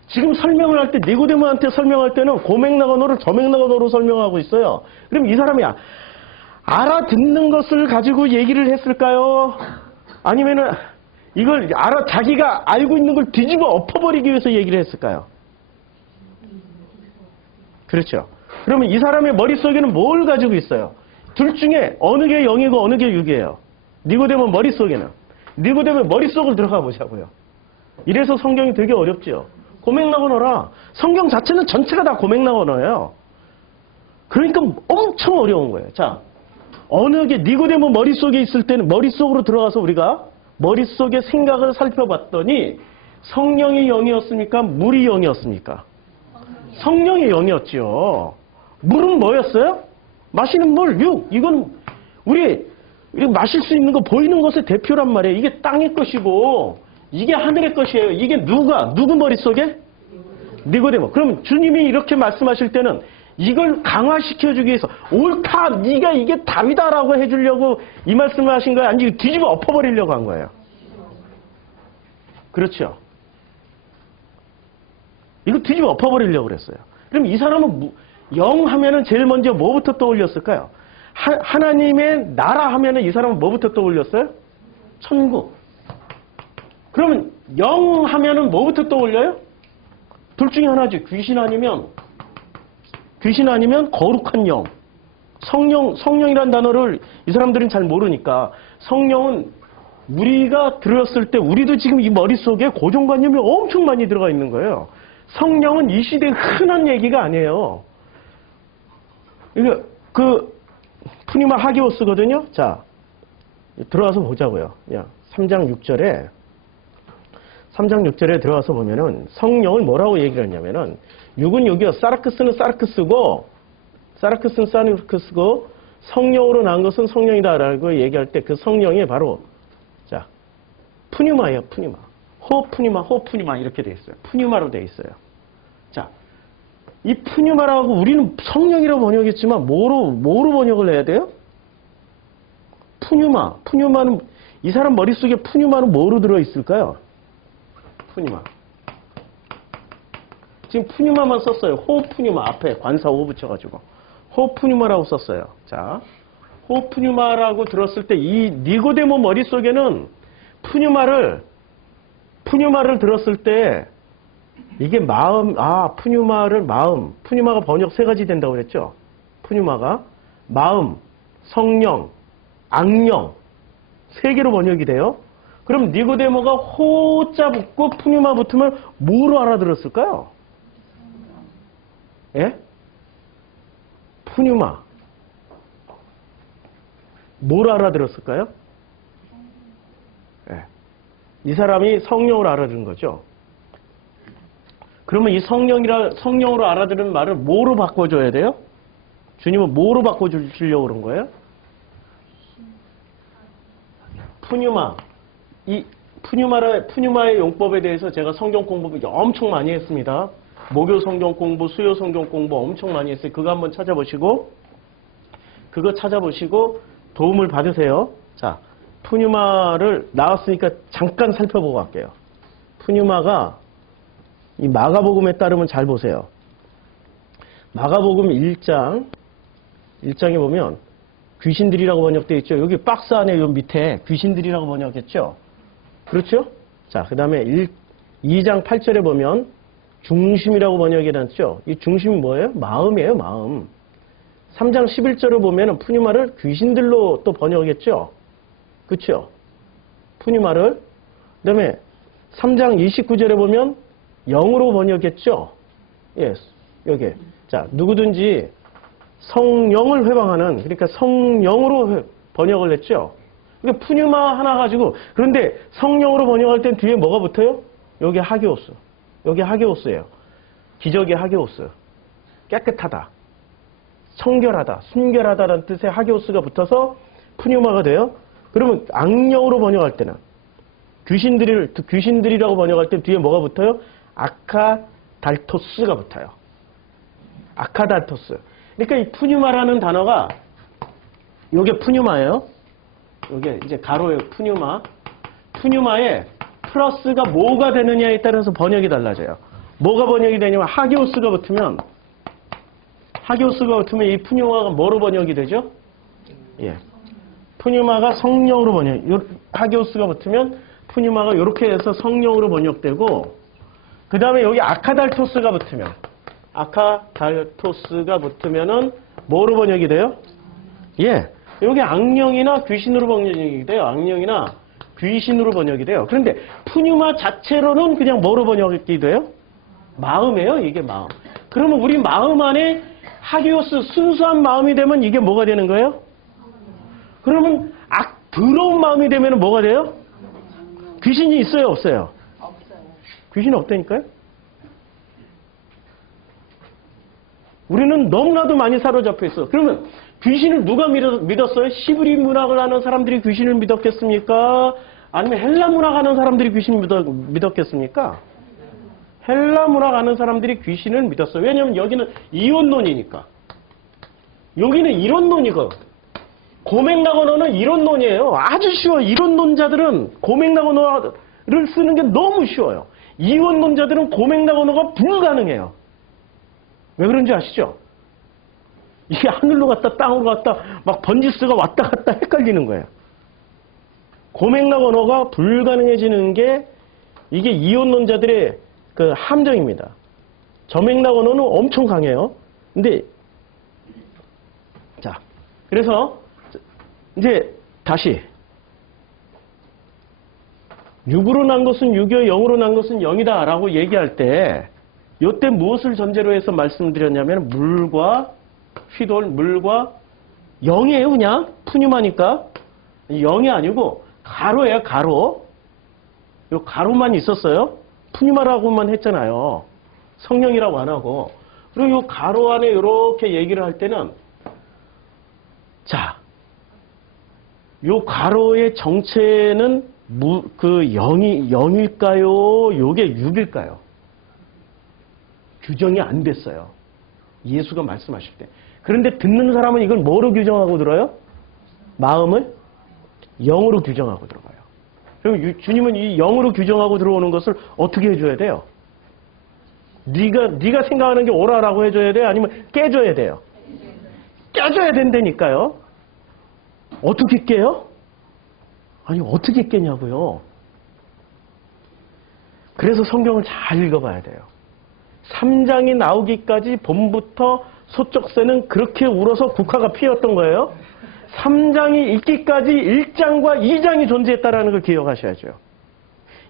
지금 설명을 할 때 니고데모한테 설명할 때는 고맥락 언어를 저맥락 언어로 설명하고 있어요. 그럼 이 사람이 알아듣는 것을 가지고 얘기를 했을까요? 아니면은 이걸 자기가 알고 있는 걸 뒤집어 엎어버리기 위해서 얘기를 했을까요? 그렇죠. 그러면 이 사람의 머릿속에는 뭘 가지고 있어요? 둘 중에 어느 게 0이고 어느 게 6이에요? 니고데모 머릿속에는. 니고데모 머릿속을 들어가 보자고요. 이래서 성경이 되게 어렵죠. 고맥락 언어라. 성경 자체는 전체가 다 고맥락 언어예요. 그러니까 엄청 어려운 거예요. 자, 어느 게 니고데모 머릿속에 있을 때는 머릿속으로 들어가서 우리가 머릿속의 생각을 살펴봤더니 성령이 0이었습니까? 물이 0이었습니까? 성령이 0이었죠. 물은 뭐였어요? 마시는 물, 6. 이건 우리 마실 수 있는 거 보이는 것의 대표란 말이에요. 이게 땅의 것이고 이게 하늘의 것이에요. 이게 누구 머릿속에? 니고데모. 그럼 주님이 이렇게 말씀하실 때는 이걸 강화시켜주기 위해서 옳다, 네가 이게 답이다라고 해주려고 이 말씀을 하신 거예요? 아니면 뒤집어 엎어버리려고 한 거예요? 그렇죠. 이거 뒤집어 엎어버리려고 그랬어요. 그럼 이 사람은 0 하면은 제일 먼저 뭐부터 떠올렸을까요? 하나님의 나라 하면은 이 사람은 뭐부터 떠올렸어요? 천국. 그러면 0 하면은 뭐부터 떠올려요? 둘 중에 하나죠. 귀신 아니면 거룩한 영. 성령이라는 단어를 이 사람들은 잘 모르니까 성령은 우리가 들었을 때 우리도 지금 이 머릿속에 고정관념이 엄청 많이 들어가 있는 거예요. 성령은 이 시대에 흔한 얘기가 아니에요. 이거 푸니마 하기오스거든요. 자, 들어가서 보자고요. 3장 6절에 들어가서 보면은 성령을 뭐라고 얘기를 했냐면은 6은 6이요. 사르크스는 사르크스고 성령으로 난 것은 성령이다라고 얘기할 때 그 성령이 바로 자, 푸니마예요. 푸니마. 호푸니마 이렇게 돼 있어요. 푸니마로 돼 있어요. 자, 이 푸니마라고 우리는 성령이라고 번역했지만 뭐로 번역을 해야 돼요? 푸니마는 이 사람 머릿속에 푸니마는 뭐로 들어 있을까요? 푸니마. 지금 푸니마만 썼어요. 호푸니마 앞에 관사 호 붙여가지고 호푸니마라고 썼어요. 자, 호푸니마라고 들었을 때 이 니고데모 머릿속에는 푸니마를 들었을 때 이게 푸니마가 번역 세 가지 된다고 그랬죠? 푸니마가 마음, 성령, 악령 세 개로 번역이 돼요. 그럼 니고데모가 호자 붙고 푸니마 붙으면 뭐로 알아들었을까요? 예? 푸니마. 뭐로 알아들었을까요? 예. 이 사람이 성령으로 알아들은 거죠. 그러면 이 성령으로 알아들은 말을 뭐로 바꿔줘야 돼요? 주님은 뭐로 바꿔주려고 그런 거예요? 푸뉴마. 이 푸뉴마의 용법에 대해서 제가 성경 공부 엄청 많이 했습니다. 목요 성경 공부, 수요 성경 공부 엄청 많이 했어요. 그거 한번 찾아보시고 도움을 받으세요. 자, 푸뉴마를 나왔으니까 잠깐 살펴보고 갈게요. 푸뉴마가 이 마가복음에 따르면 잘 보세요. 마가복음 1장에 보면 귀신들이라고 번역되어 있죠. 여기 박스 안에 요 밑에 귀신들이라고 번역했죠. 그렇죠? 자, 그 다음에 2장 8절에 보면 중심이라고 번역이 났죠. 이 중심이 뭐예요? 마음이에요, 마음. 3장 11절을 보면 푸뉴마를 귀신들로 또 번역했죠. 그렇죠? 푸뉴마를. 그 다음에 3장 29절에 보면 영으로 번역했죠. 예, 여기. 자, 누구든지 성령을 회방하는, 그러니까 성령으로 번역을 했죠. 그러니까 푸뉴마 하나 가지고, 그런데 성령으로 번역할 땐 뒤에 뭐가 붙어요? 여기 하게오스. 여기 하게오스예요. 기적의 하게오스. 깨끗하다. 청결하다. 순결하다라는 뜻의 하게오스가 붙어서 푸뉴마가 돼요. 그러면 악령으로 번역할 때는 귀신들이라고 번역할 때 뒤에 뭐가 붙어요? 아카달토스가 붙어요. 아카달토스. 그러니까 이 푸뉴마라는 단어가 요게 푸뉴마예요. 요게 이제 가로예요. 푸뉴마. 푸뉴마에 플러스가 뭐가 되느냐에 따라서 번역이 달라져요. 뭐가 번역이 되냐면 하게오스가 붙으면 이 푸뉴마가 뭐로 번역이 되죠? 예. 푸뉴마가 성령으로 하게오스가 붙으면 푸뉴마가 이렇게 해서 성령으로 번역되고, 그 다음에 여기 아카달토스가 붙으면은 뭐로 번역이 돼요? 예. 여기 악령이나 귀신으로 번역이 돼요. 악령이나 귀신으로 번역이 돼요. 그런데 푸뉴마 자체로는 그냥 뭐로 번역이 돼요? 마음이에요. 이게 마음. 그러면 우리 마음 안에 하게오스 순수한 마음이 되면 이게 뭐가 되는 거예요? 그러면 더러운 마음이 되면 뭐가 돼요? 귀신이 있어요, 없어요? 없어요. 귀신이 없다니까요? 우리는 너무나도 많이 사로잡혀 있어. 그러면 귀신을 누가 믿었어요? 시브리 문학을 하는 사람들이 귀신을 믿었겠습니까? 아니면 헬라 문학 하는 사람들이 귀신을 믿었겠습니까? 헬라 문학 하는 사람들이 귀신을 믿었어요. 왜냐하면 여기는 이원론이니까. 여기는 이론론이고, 고맥락언어는 이론론이에요. 아주 쉬워요. 이론론자들은 고맥락언어를 쓰는 게 너무 쉬워요. 이원론자들은 고맥락언어가 불가능해요. 왜 그런지 아시죠? 이게 하늘로 갔다 땅으로 갔다 막 번지수가 왔다 갔다 헷갈리는 거예요. 고맥락 언어가 불가능해지는 게 이게 이원론자들의 그 함정입니다. 저맥락 언어는 엄청 강해요. 근데 자, 그래서 이제 다시 육으로 난 것은 육이요 영으로 난 것은 영이다라고 얘기할 때 이때 무엇을 전제로 해서 말씀드렸냐면 물과 휘돌, 물과 영이에요. 그냥 푸뉴마니까 영이 아니고 가로예요. 가로. 요 가로만 있었어요. 푸뉴마라고만 했잖아요. 성령이라고 안 하고. 그리고 요 가로 안에 이렇게 얘기를 할 때는 자, 요 가로의 정체는 그 영일까요? 요게 육일까요? 규정이 안 됐어요. 예수가 말씀하실 때. 그런데 듣는 사람은 이걸 뭐로 규정하고 들어요? 마음을 영으로 규정하고 들어가요. 그럼 주님은 이 영으로 규정하고 들어오는 것을 어떻게 해줘야 돼요? 네가 생각하는 게 옳아라고 해줘야 돼요? 아니면 깨줘야 돼요? 깨줘야 된다니까요. 어떻게 깨요? 아니 어떻게 깨냐고요. 그래서 성경을 잘 읽어봐야 돼요. 3장이 나오기까지 봄부터 소쩍새는 그렇게 울어서 국화가 피었던 거예요. 3장이 있기까지 1장과 2장이 존재했다는 걸 기억하셔야죠.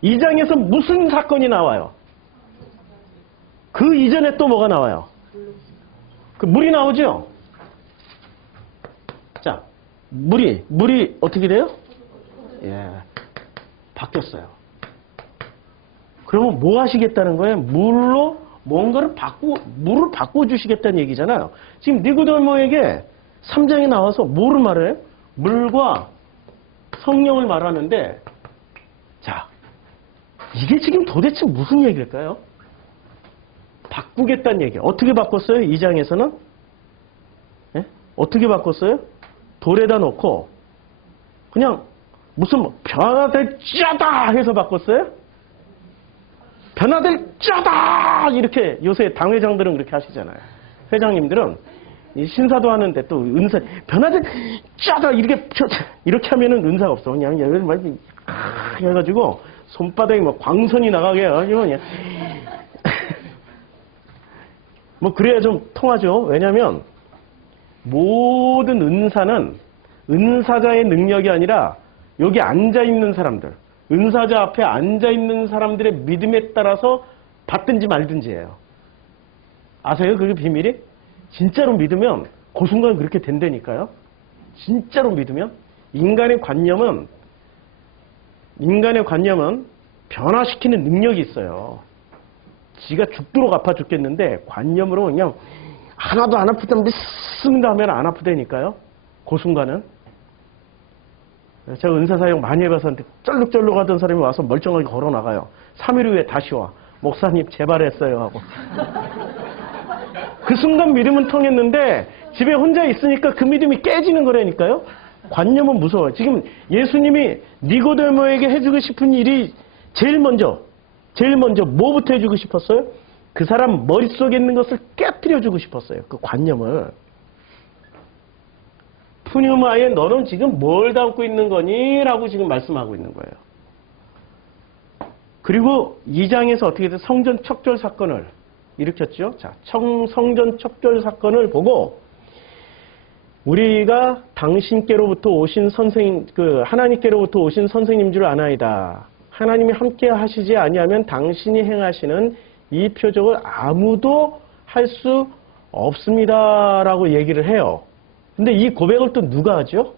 2장에서 무슨 사건이 나와요? 그 이전에 또 뭐가 나와요? 그 물이 나오죠? 자, 물이 어떻게 돼요? 예, 바뀌었어요. 그러면 뭐 하시겠다는 거예요? 물로 뭔가를 물을 바꿔주시겠다는 얘기잖아요. 지금 니고데모에게 3장에 나와서 뭐를 말해요? 물과 성령을 말하는데, 자, 이게 지금 도대체 무슨 얘기일까요? 바꾸겠다는 얘기. 어떻게 바꿨어요? 2장에서는? 예? 어떻게 바꿨어요? 돌에다 놓고, 그냥 무슨 변화될 짜다 해서 바꿨어요? 변화될 짜다! 이렇게 요새 당회장들은 그렇게 하시잖아요. 회장님들은 이 신사도 하는데 또 은사, 변화될 짜다! 이렇게 하면은 은사가 없어. 그냥 여기 막 해가지고 손바닥에 뭐 광선이 나가게 해가지고 그냥 뭐 그래야 좀 통하죠. 왜냐면 모든 은사는 은사자의 능력이 아니라 여기 앉아있는 사람들, 은사자 앞에 앉아있는 사람들의 믿음에 따라서 받든지 말든지예요. 아세요? 그게 비밀이? 진짜로 믿으면 그 순간 그렇게 된다니까요. 진짜로 믿으면. 인간의 관념은 변화시키는 능력이 있어요. 지가 죽도록 아파 죽겠는데 관념으로 그냥 하나도 안 아프다 믿습니다 하면 안 아프다니까요. 그 순간은. 제가 은사사역 많이 해봐서 쩔룩쩔룩 하던 사람이 와서 멀쩡하게 걸어나가요. 3일 후에 다시 와. 목사님 재발했어요 하고. 그 순간 믿음은 통했는데 집에 혼자 있으니까 그 믿음이 깨지는 거라니까요. 관념은 무서워요. 지금 예수님이 니고데모에게 해주고 싶은 일이 제일 먼저 뭐부터 해주고 싶었어요? 그 사람 머릿속에 있는 것을 깨뜨려주고 싶었어요. 그 관념을. 푸뉴마에 너는 지금 뭘 담고 있는 거니? 라고 지금 말씀하고 있는 거예요. 그리고 2장에서 어떻게 돼서 성전 척결 사건을 일으켰죠. 자, 성전 척결 사건을 보고 우리가 당신께로부터 오신 선생님, 하나님께로부터 오신 선생님 줄 아나이다. 하나님이 함께 하시지 아니하면 당신이 행하시는 이 표적을 아무도 할 수 없습니다라고 얘기를 해요. 근데 이 고백을 또 누가 하죠?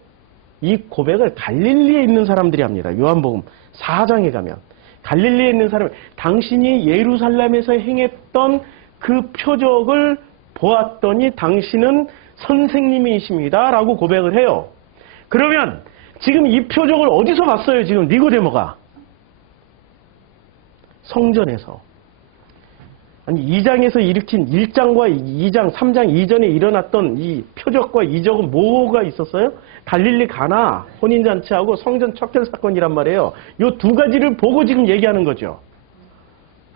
이 고백을 갈릴리에 있는 사람들이 합니다. 요한복음 4장에 가면 갈릴리에 있는 사람, 당신이 예루살렘에서 행했던 그 표적을 보았더니 당신은 선생님이십니다 라고 고백을 해요. 그러면 지금 이 표적을 어디서 봤어요? 지금 니고데모가 성전에서. 아니 2장에서 일으킨 1장과 2장, 3장 이전에 일어났던 이 표적과 이적은 뭐가 있었어요? 갈릴리 가나 혼인잔치하고 성전 척결 사건이란 말이에요. 이 두 가지를 보고 지금 얘기하는 거죠.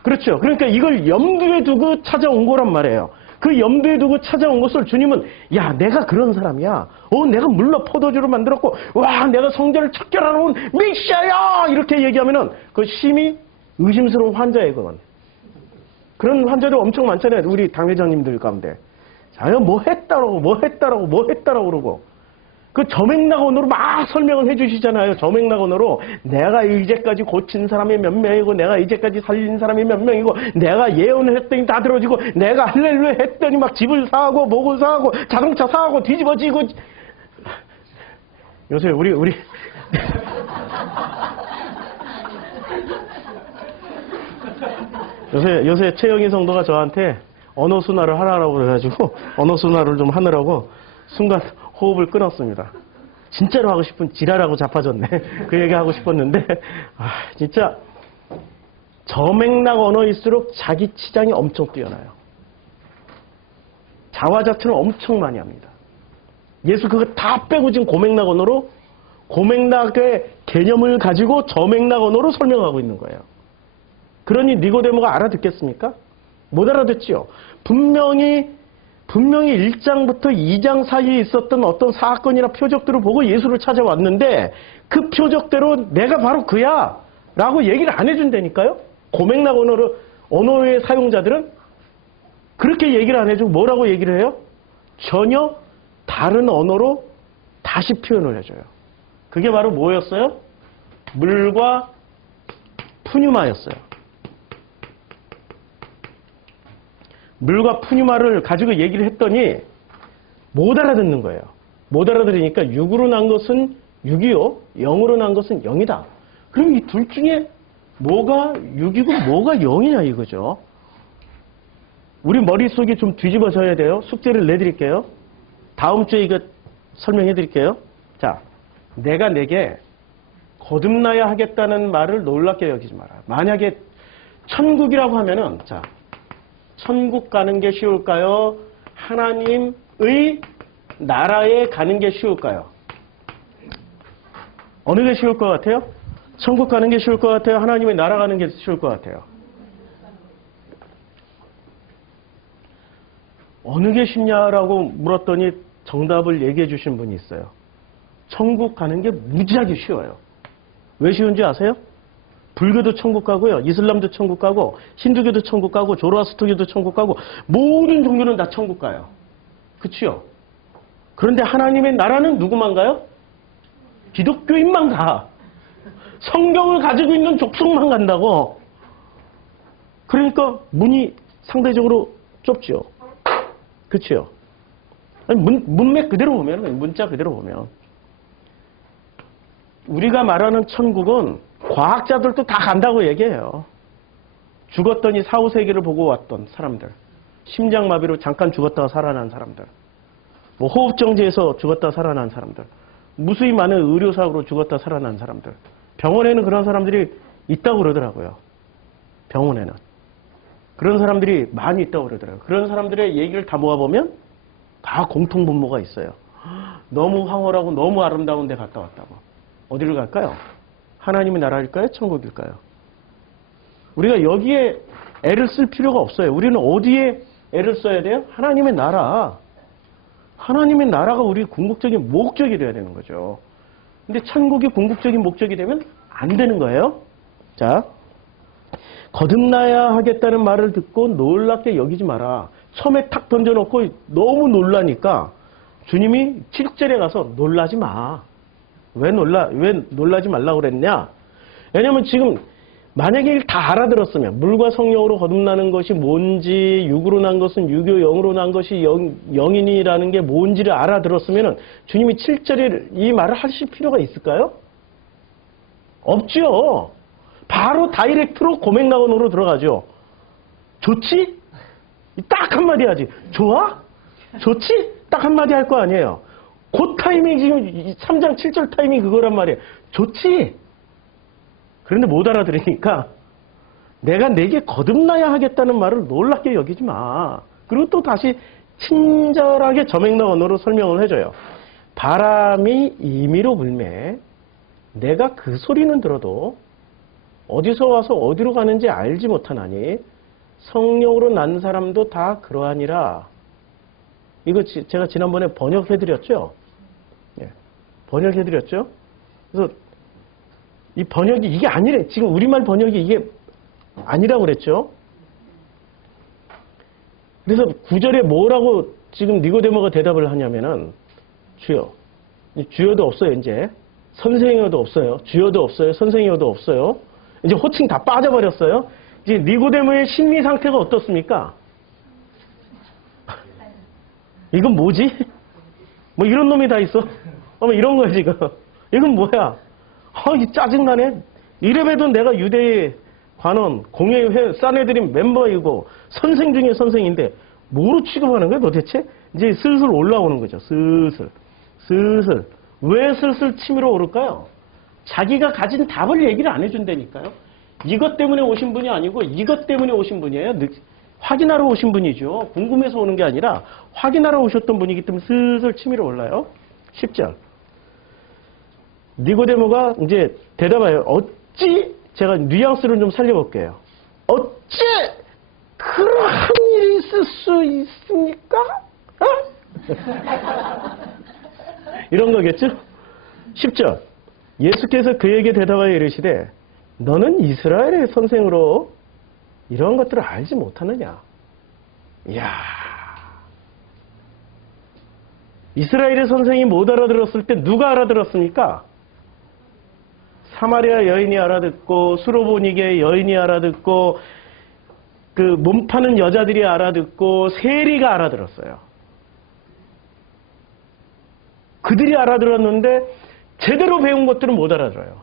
그렇죠. 그러니까 이걸 염두에 두고 찾아온 거란 말이에요. 그 염두에 두고 찾아온 것을 주님은 야 내가 그런 사람이야. 내가 물로 포도주로 만들었고 와 내가 성전을 척결하러 온 메시아야 이렇게 얘기하면은 그 심히 의심스러운 환자예요. 그건. 그런 환자들 엄청 많잖아요. 우리 당회장님들 가운데. 자요 뭐 했다라고 그러고 그 점액낙원으로 막 설명을 해주시잖아요. 점액낙원으로 내가 이제까지 고친 사람이 몇 명이고 내가 이제까지 살린 사람이 몇 명이고 내가 예언을 했더니 다 들어지고 내가 할렐루야 했더니 막 집을 사고 목을 사고 자동차 사고 뒤집어지고. 요새 우리 요새 최영희 성도가 저한테 언어 순화를 하라고 그래가지고 언어 순화를 좀 하느라고 순간 호흡을 끊었습니다. 진짜로 하고 싶은 지랄하고 자빠졌네. 그 얘기 하고 싶었는데 진짜 저맥락 언어일수록 자기 치장이 엄청 뛰어나요. 자화자찬을 엄청 많이 합니다. 예수 그거 다 빼고 지금 고맥락 언어로 고맥락의 개념을 가지고 저맥락 언어로 설명하고 있는 거예요. 그러니 니고데모가 알아듣겠습니까? 못 알아듣지요. 분명히 1장부터 2장 사이에 있었던 어떤 사건이나 표적들을 보고 예수를 찾아왔는데 그 표적대로 내가 바로 그야 라고 얘기를 안 해준다니까요. 고맥락 언어의 사용자들은 그렇게 얘기를 안 해주고 뭐라고 얘기를 해요? 전혀 다른 언어로 다시 표현을 해줘요. 그게 바로 뭐였어요? 물과 푸뉴마였어요. 물과 푸뉴마를 가지고 얘기를 했더니 못 알아듣는 거예요. 못 알아들으니까 6으로 난 것은 6이요. 0으로 난 것은 0이다. 그럼 이 둘 중에 뭐가 6이고 뭐가 0이냐 이거죠. 우리 머릿속이 좀 뒤집어져야 돼요. 숙제를 내드릴게요. 다음 주에 이거 설명해 드릴게요. 자, 내가 내게 거듭나야 하겠다는 말을 놀랍게 여기지 마라. 만약에 천국이라고 하면은, 자, 천국 가는 게 쉬울까요? 하나님의 나라에 가는 게 쉬울까요? 어느 게 쉬울 것 같아요? 천국 가는 게 쉬울 것 같아요? 하나님의 나라 가는 게 쉬울 것 같아요? 어느 게 쉽냐라고 물었더니 정답을 얘기해 주신 분이 있어요. 천국 가는 게 무지하게 쉬워요. 왜 쉬운지 아세요? 불교도 천국 가고요. 이슬람도 천국 가고 힌두교도 천국 가고 조로아스터교도 천국 가고 모든 종교는 다 천국 가요. 그치요? 그런데 하나님의 나라는 누구만 가요? 기독교인만 가. 성경을 가지고 있는 족속만 간다고. 그러니까 문이 상대적으로 좁죠. 그치요? 아니, 문맥 그대로 보면, 문자 그대로 보면. 우리가 말하는 천국은 과학자들도 다 간다고 얘기해요. 죽었더니 4, 5세기를 보고 왔던 사람들. 심장마비로 잠깐 죽었다가 살아난 사람들. 뭐 호흡정지에서 죽었다가 살아난 사람들. 무수히 많은 의료사고로 죽었다 살아난 사람들. 병원에는 그런 사람들이 있다고 그러더라고요. 병원에는. 그런 사람들이 많이 있다고 그러더라고요. 그런 사람들의 얘기를 다 모아보면 다 공통분모가 있어요. 너무 황홀하고 너무 아름다운 데 갔다 왔다고. 어디를 갈까요? 하나님의 나라일까요? 천국일까요? 우리가 여기에 애를 쓸 필요가 없어요. 우리는 어디에 애를 써야 돼요? 하나님의 나라. 하나님의 나라가 우리 궁극적인 목적이 돼야 되는 거죠. 근데 천국이 궁극적인 목적이 되면 안 되는 거예요. 자, 거듭나야 하겠다는 말을 듣고 놀랍게 여기지 마라. 처음에 탁 던져놓고 너무 놀라니까 주님이 7절에 가서 놀라지 마. 왜 놀라지 말라고 그랬냐? 왜냐면 지금 만약에 다 알아들었으면 물과 성령으로 거듭나는 것이 뭔지, 육으로 난 것은 육요, 영으로 난 것이 영인이라는 게 뭔지를 알아들었으면 주님이 7절에 이 말을 하실 필요가 있을까요? 없죠. 바로 다이렉트로 고백나원으로 들어가죠. 좋지? 딱 한마디 하지. 좋아? 좋지? 딱 한마디 할 거 아니에요. 그 타이밍이 지금 3장 7절 타이밍이 그거란 말이에요. 좋지? 그런데 못 알아들으니까 내가 내게 거듭나야 하겠다는 말을 놀랍게 여기지 마. 그리고 또 다시 친절하게 저맥나 언어로 설명을 해줘요. 바람이 임의로 불매 내가 그 소리는 들어도 어디서 와서 어디로 가는지 알지 못하나니 성령으로 난 사람도 다 그러하니라. 이거 제가 지난번에 번역해드렸죠? 예, 번역해드렸죠? 그래서 이 번역이 이게 아니래. 지금 우리말 번역이 이게 아니라고 그랬죠? 그래서 9절에 뭐라고 지금 니고데모가 대답을 하냐면은 주여. 주여도 없어요, 이제. 선생이어도 없어요. 주여도 없어요. 선생이어도 없어요. 이제 호칭 다 빠져버렸어요. 이제 니고데모의 심리 상태가 어떻습니까? 이건 뭐지? 뭐 이런 놈이 다 있어? 이런 거야, 지금. 이건 뭐야? 이 짜증나네. 이래봬도 내가 유대의 관원, 공예회, 싸네드림 멤버이고 선생 중에 선생인데 뭐로 취급하는 거야, 도대체? 이제 슬슬 올라오는 거죠. 슬슬. 왜 슬슬 치밀어 오를까요? 자기가 가진 답을 얘기를 안 해준다니까요. 이것 때문에 오신 분이 아니고 이것 때문에 오신 분이에요. 확인하러 오신 분이죠. 궁금해서 오는 게 아니라 확인하러 오셨던 분이기 때문에 슬슬 치밀어 올라요. 10절. 니고데모가 이제 대답해요. 어찌, 제가 뉘앙스를 좀 살려볼게요. 어찌 그러한 일이 있을 수 있습니까? 어? 이런 거겠죠? 10절. 예수께서 그에게 대답하여 이르시되 너는 이스라엘의 선생으로 이런 것들을 알지 못하느냐? 이야. 이스라엘의 선생이 못 알아들었을 때 누가 알아들었습니까? 사마리아 여인이 알아듣고 수로보니게 여인이 알아듣고 그 몸 파는 여자들이 알아듣고 세리가 알아들었어요. 그들이 알아들었는데 제대로 배운 것들은 못 알아들어요.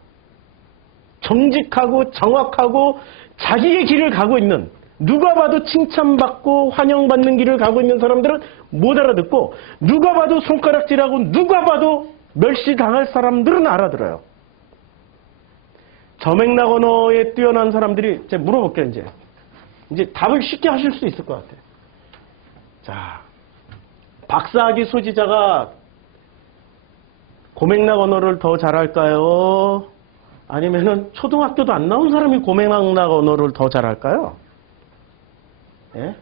정직하고 정확하고 자기의 길을 가고 있는, 누가 봐도 칭찬받고 환영받는 길을 가고 있는 사람들은 못 알아듣고, 누가 봐도 손가락질하고 누가 봐도 멸시당할 사람들은 알아들어요. 저맥락 언어에 뛰어난 사람들이, 제가 물어볼게요. 이제 답을 쉽게 하실 수 있을 것 같아요. 자, 박사학위 소지자가 고맥락 언어를 더 잘할까요? 아니면은 초등학교도 안 나온 사람이 고맥락 언어를 더 잘할까요? 예?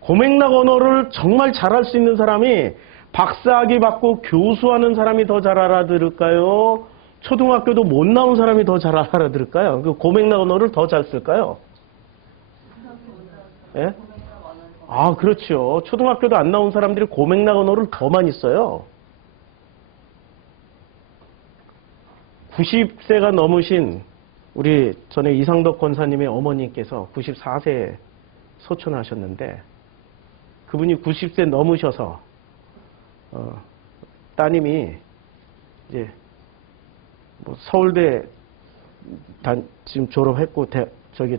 고맥락 언어를 정말 잘할 수 있는 사람이 박사학위 받고 교수하는 사람이 더 잘 알아들을까요? 초등학교도 못 나온 사람이 더 잘 알아들을까요? 그 고맥락 언어를 더 잘 쓸까요? 예? 아, 그렇죠. 초등학교도 안 나온 사람들이 고맥락 언어를 더 많이 써요. 90세가 넘으신 우리 전에 이상덕 권사님의 어머님께서 94세에 소천하셨는데, 그분이 90세 넘으셔서 따님이 이제 뭐 서울대 지금 졸업했고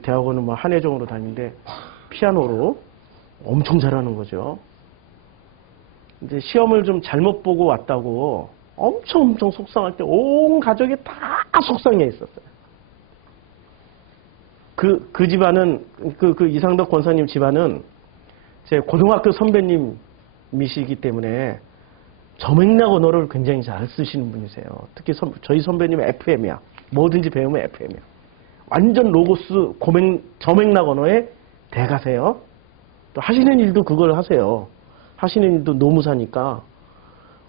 대학원은 뭐 한예종으로 다니는데 피아노로 엄청 잘하는 거죠. 이제 시험을 좀 잘못 보고 왔다고 엄청 속상할 때 온 가족이 다 속상해 있었어요. 그 집안은, 그 이상덕 권사님 집안은 제 고등학교 선배님이시기 때문에 저맥락 언어를 굉장히 잘 쓰시는 분이세요. 특히 저희 선배님은 FM이야. 뭐든지 배우면 FM이야. 완전 로고스 저맥락 언어의 대가세요. 또 하시는 일도 그걸 하세요. 하시는 일도 노무사니까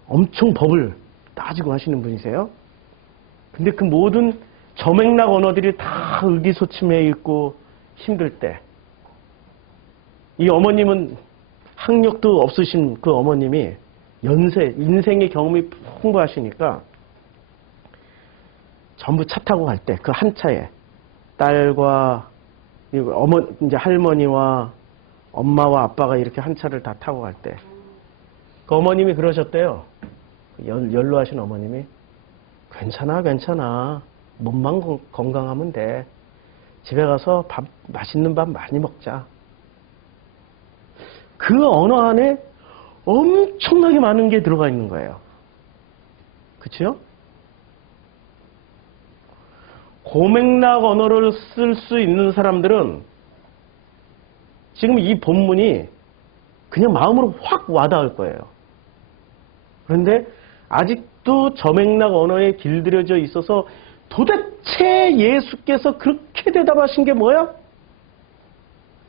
엄청 법을 따지고 하시는 분이세요. 근데 그 모든 저맥락 언어들이 다 의기소침해 있고 힘들 때, 이 어머님은 학력도 없으신 그 어머님이 인생의 경험이 풍부하시니까 전부 차 타고 갈 때 그 한 차에 딸과 이제 할머니와 엄마와 아빠가 이렇게 한 차를 다 타고 갈 때 그 어머님이 그러셨대요. 연로하신 어머님이, 괜찮아. 몸만 건강하면 돼. 집에 가서 맛있는 밥 많이 먹자. 그 언어 안에 엄청나게 많은 게 들어가 있는 거예요. 그렇죠? 고맥락 언어를 쓸 수 있는 사람들은 지금 이 본문이 그냥 마음으로 확 와닿을 거예요. 그런데 아직도 저맥락 언어에 길들여져 있어서 도대체 예수께서 그렇게 대답하신 게 뭐야?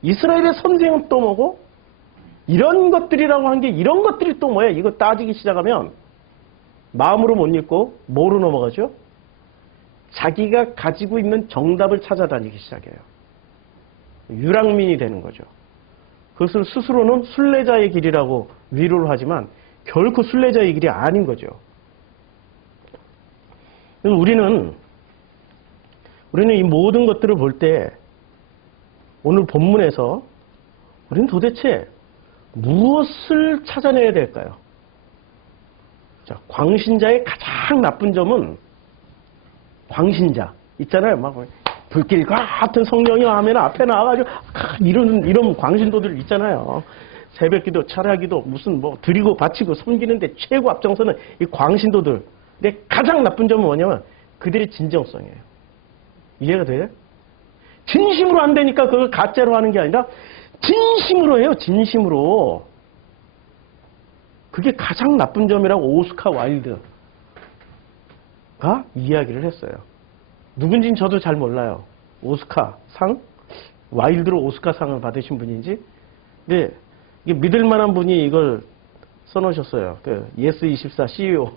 이스라엘의 선생은 또 뭐고? 이런 것들이라고 한 게 이런 것들이 또 뭐야? 이거 따지기 시작하면 마음으로 못 읽고 뭐로 넘어가죠? 자기가 가지고 있는 정답을 찾아다니기 시작해요. 유랑민이 되는 거죠. 그것을 스스로는 순례자의 길이라고 위로를 하지만 결코 순례자의 길이 아닌 거죠. 우리는 이 모든 것들을 볼 때 오늘 본문에서 우리는 도대체 무엇을 찾아내야 될까요? 자, 광신자의 가장 나쁜 점은, 광신자 있잖아요. 막 불길 같은 성령이 하면 앞에 나와가지고 이런 광신도들 있잖아요. 새벽기도, 철야기도 무슨 뭐 드리고 바치고 섬기는데 최고 앞장서는 이 광신도들. 근데 가장 나쁜 점은 뭐냐면 그들의 진정성이에요. 이해가 돼요? 진심으로 안 되니까 그걸 가짜로 하는 게 아니라 진심으로 해요. 진심으로. 그게 가장 나쁜 점이라고 오스카 와일드가 이야기를 했어요. 누군지는 저도 잘 몰라요. 오스카 상? 와일드로 오스카 상을 받으신 분인지. 근데 이게 믿을 만한 분이 이걸 써놓으셨어요. 그 예스24 CEO.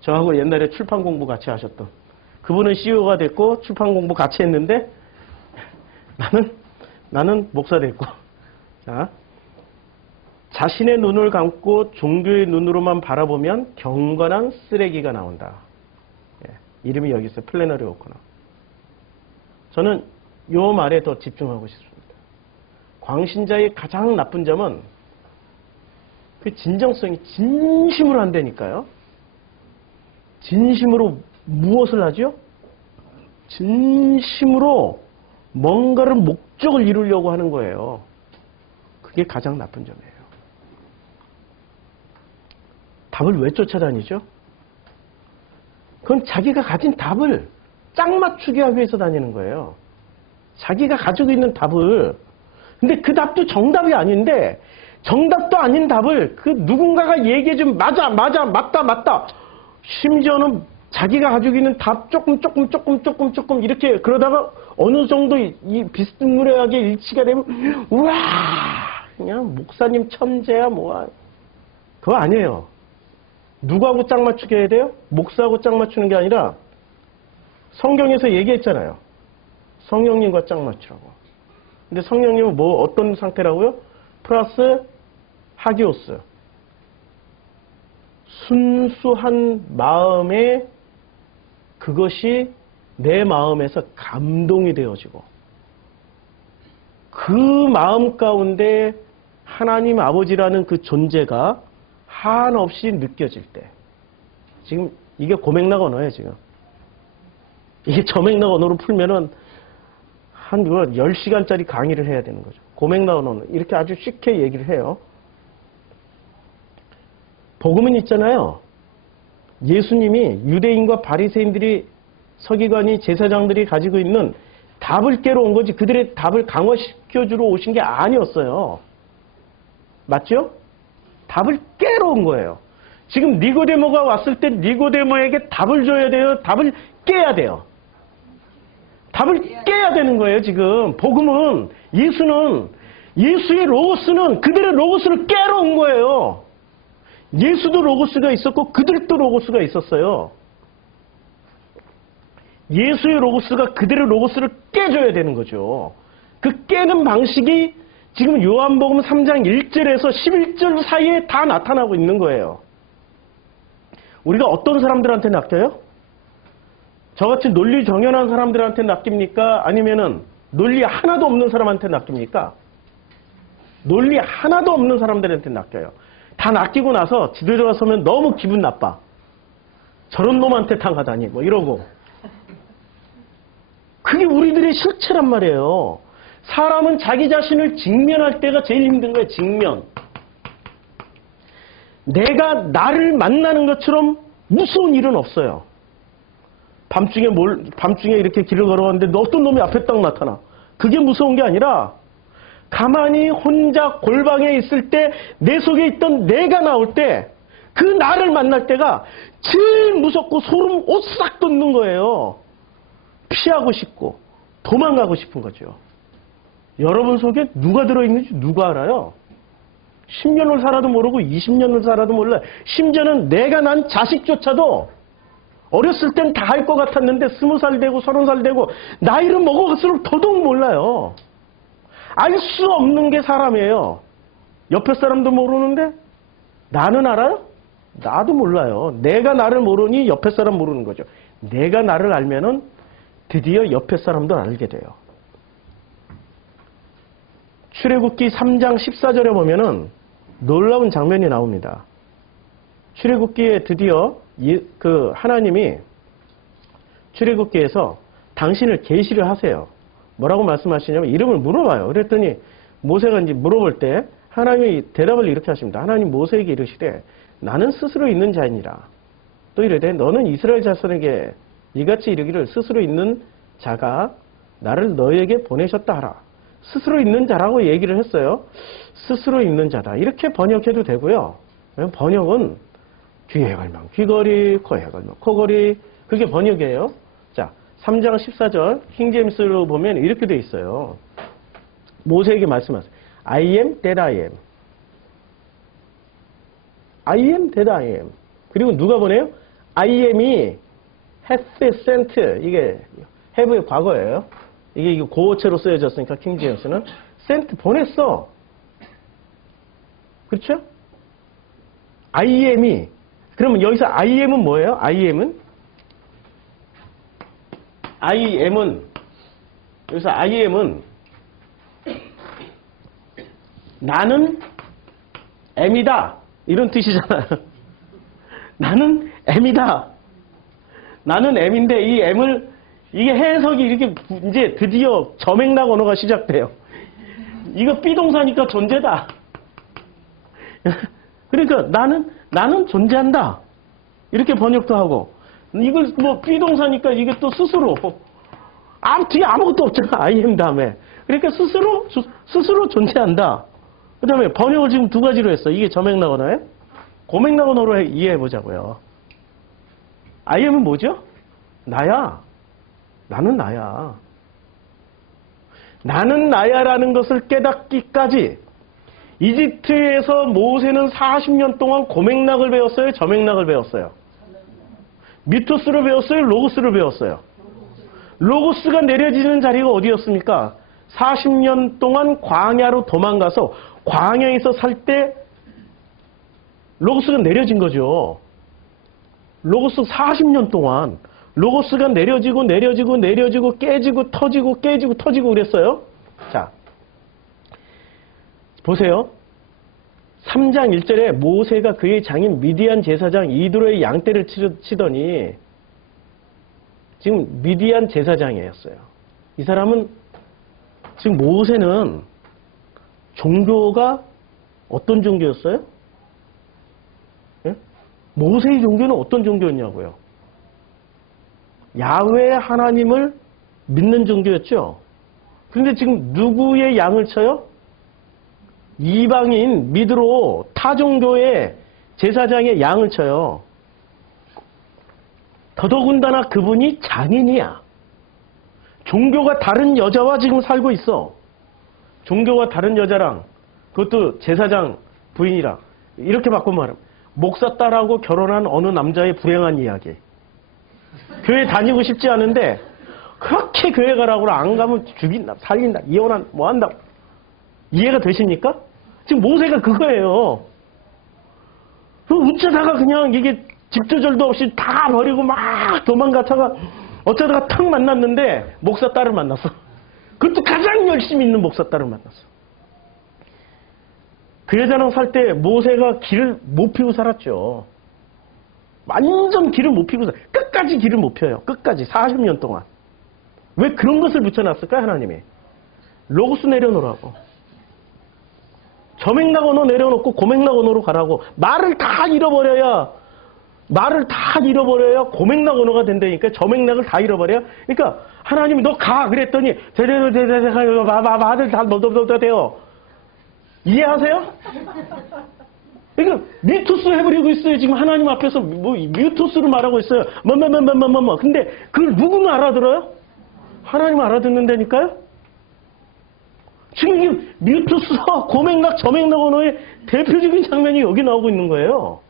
저하고 옛날에 출판 공부 같이 하셨던. 그분은 CEO가 됐고 출판 공부 같이 했는데 나는 목사 됐고. 자, 자신의 눈을 감고 종교의 눈으로만 바라보면 경건한 쓰레기가 나온다. 예, 이름이 여기 있어요. 플래너리 오코너. 저는 요 말에 더 집중하고 싶습니다. 광신자의 가장 나쁜 점은 그 진정성이 진심으로 안 되니까요. 진심으로 무엇을 하죠? 진심으로 뭔가를 목적을 이루려고 하는 거예요. 그게 가장 나쁜 점이에요. 답을 왜 쫓아다니죠? 그건 자기가 가진 답을 짝 맞추게 하기 위해서 다니는 거예요. 자기가 가지고 있는 답을. 근데 그 답도 정답이 아닌데 정답도 아닌 답을 그 누군가가 얘기해주면 맞아, 맞다. 심지어는 자기가 가지고 있는 답 조금 이렇게 그러다가 어느 정도 이 비스무리하게 일치가 되면 우와 그냥 목사님 천재야 뭐야. 그거 아니에요. 누구하고 짝 맞추게 해야 돼요? 목사하고 짝 맞추는 게 아니라 성경에서 얘기했잖아요. 성령님과 짝 맞추라고. 근데 성령님은 뭐 어떤 상태라고요? 플러스 하기오스. 순수한 마음에 그것이 내 마음에서 감동이 되어지고 그 마음 가운데 하나님 아버지라는 그 존재가 한없이 느껴질 때. 지금 이게 고맥락 언어예요, 지금. 이게 저맥락 언어로 풀면은 한 10시간짜리 강의를 해야 되는 거죠. 고맥락 언어는 이렇게 아주 쉽게 얘기를 해요. 복음은 있잖아요. 예수님이 유대인과 바리새인들이 서기관이 제사장들이 가지고 있는 답을 깨러 온 거지 그들의 답을 강화시켜주러 오신 게 아니었어요. 맞죠? 답을 깨러 온 거예요. 지금 니고데모가 왔을 때 니고데모에게 답을 줘야 돼요? 답을 깨야 돼요? 답을 깨야 되는 거예요, 지금. 복음은, 예수의 로고스는 그들의 로고스를 깨러 온 거예요. 예수도 로고스가 있었고 그들도 로고스가 있었어요. 예수의 로고스가 그들의 로고스를 깨줘야 되는 거죠. 그 깨는 방식이 지금 요한복음 3장 1절에서 11절 사이에 다 나타나고 있는 거예요. 우리가 어떤 사람들한테 낚여요? 저같이 논리 정연한 사람들한테 낚입니까? 아니면은 논리 하나도 없는 사람한테 낚입니까? 논리 하나도 없는 사람들한테 낚여요. 다 낚이고 나서 집에 들어서면 너무 기분 나빠. 저런 놈한테 당하다니 뭐 이러고. 그게 우리들의 실체란 말이에요. 사람은 자기 자신을 직면할 때가 제일 힘든 거예요. 직면. 내가 나를 만나는 것처럼 무서운 일은 없어요. 밤중에 이렇게 길을 걸어가는데 어떤 놈이 앞에 딱 나타나. 그게 무서운 게 아니라 가만히 혼자 골방에 있을 때 내 속에 있던 내가 나올 때 그 나를 만날 때가 제일 무섭고 소름 오싹 돋는 거예요. 피하고 싶고 도망가고 싶은 거죠. 여러분 속에 누가 들어있는지 누가 알아요? 10년을 살아도 모르고 20년을 살아도 몰라요. 심지어는 내가 난 자식조차도 어렸을 땐 다 할 것 같았는데 20살 되고 30살 되고 나이를 먹어갈수록 더더욱 몰라요. 알 수 없는 게 사람이에요. 옆에 사람도 모르는데 나는 알아요? 나도 몰라요. 내가 나를 모르니 옆에 사람 모르는 거죠. 내가 나를 알면은 드디어 옆에 사람도 알게 돼요. 출애굽기 3장 14절에 보면은 놀라운 장면이 나옵니다. 출애굽기에 드디어 그 하나님이 출애굽기에서 당신을 계시를 하세요. 뭐라고 말씀하시냐면 이름을 물어봐요. 그랬더니 모세가 이제 물어볼 때 하나님이 대답을 이렇게 하십니다. 하나님 모세에게 이르시되 나는 스스로 있는 자이니라. 또 이르되 너는 이스라엘 자손에게 이같이 이르기를 스스로 있는 자가 나를 너희에게 보내셨다 하라. 스스로 있는 자라고 얘기를 했어요. 스스로 있는 자다. 이렇게 번역해도 되고요. 번역은 귀에 걸면 귀걸이, 코에 걸면 코걸이. 그게 번역이에요. 자, 3장 14절 킹제임스로 보면 이렇게 돼 있어요. 모세에게 말씀하세요. I am that I am. I am that I am. 그리고 누가 보내요? I am이 hath sent. 이게 have의 과거예요. 이게 고어체로 쓰여졌으니까 킹제임스는 sent 보냈어. 그렇죠? I am이 그러면 여기서 I am은 뭐예요? I am은 여기서 I am은 나는 M이다 이런 뜻이잖아요. 나는 M이다. 나는 M인데 이 M을 이게 해석이 이렇게 이제 드디어 점액락 언어가 시작돼요. 이거 비동사니까 존재다. 그러니까 나는 존재한다. 이렇게 번역도 하고, 이걸 뭐 비동사니까 이게 또 스스로, 뒤에 아무것도 없잖아. I am 다음에. 그러니까 스스로 존재한다. 그 다음에 번역을 지금 두 가지로 했어. 이게 점액락 언어예요? 고맥락 언어로 이해해 보자고요. I am은 뭐죠? 나야. 나는 나야. 나는 나야라는 것을 깨닫기까지 이집트에서 모세는 40년 동안 고맥락을 배웠어요? 점액락을 배웠어요? 미토스를 배웠어요? 로고스를 배웠어요? 로고스가 내려지는 자리가 어디였습니까? 40년 동안 광야로 도망가서 광야에서 살 때 로고스가 내려진 거죠. 로고스 40년 동안 로고스가 내려지고 깨지고 터지고 그랬어요. 자, 보세요. 3장 1절에 모세가 그의 장인 미디안 제사장 이드로의 양떼를 치더니 지금 미디안 제사장이었어요. 이 사람은 지금 모세는 종교가 어떤 종교였어요? 예? 모세의 종교는 어떤 종교였냐고요? 야훼 하나님을 믿는 종교였죠. 그런데 지금 누구의 양을 쳐요? 이방인 미드로 타 종교의 제사장의 양을 쳐요. 더더군다나 그분이 장인이야. 종교가 다른 여자와 지금 살고 있어. 종교가 다른 여자랑, 그것도 제사장 부인이랑, 이렇게 바꾸면 말하면 목사 딸하고 결혼한 어느 남자의 불행한 이야기. 교회 다니고 싶지 않은데 그렇게 교회 가라고 안 가면 죽인다, 살린다, 이혼한다, 뭐 한다. 이해가 되십니까? 지금 모세가 그거예요. 어쩌다가 그냥 이게 집조절도 없이 다 버리고 막 도망갔다가 어쩌다가 탁 만났는데 목사 딸을 만났어. 그것도 가장 열심히 있는 목사 딸을 만났어. 그 여자랑 살 때 모세가 길을 못 피고 살았죠. 완전 길을 못 피고 끝까지 길을 못 펴요. 끝까지 40년 동안. 왜 그런 것을 붙여놨을까요? 하나님이. 로고스 내려놓으라고. 점액락 언어 내려놓고 고맥락 언어로 가라고. 말을 다 잃어버려야 고맥락 언어가 된다니까. 점액락을 다 잃어버려요. 그러니까 하나님이 너 가 그랬더니 아들 다 너도 돼요. 이해하세요? 그러니까 미토스 해버리고 있어요. 지금 하나님 앞에서 뭐 미토스로 말하고 있어요. 뭐. 근데 그걸 누구는 알아들어요? 하나님 알아듣는다니까요? 지금 이 미토스와 고맥락, 점액락 언어의 대표적인 장면이 여기 나오고 있는 거예요.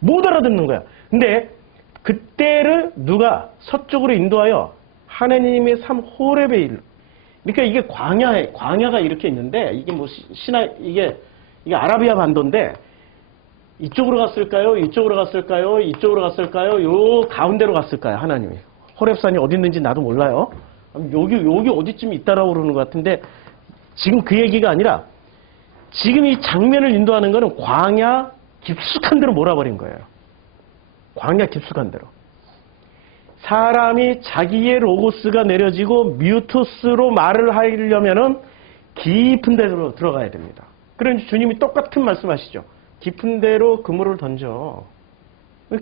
못 알아듣는 거야. 근데 그때를 누가 서쪽으로 인도하여 하나님의 삶 호렙에 이르. 그러니까 이게 광야가 이렇게 있는데 이게 뭐 이게 아라비아 반도인데 이쪽으로 갔을까요? 이쪽으로 갔을까요? 요 가운데로 갔을까요? 하나님이. 호렙산이 어디 있는지 나도 몰라요. 여기 어디쯤 있다라고 그러는 것 같은데 지금 그 얘기가 아니라 지금 이 장면을 인도하는 거는 광야 깊숙한 데로 몰아버린 거예요. 광야 깊숙한 데로. 사람이 자기의 로고스가 내려지고 뮤토스로 말을 하려면은 깊은 데로 들어가야 됩니다. 그러니 주님이 똑같은 말씀하시죠. 깊은 데로 그물을 던져.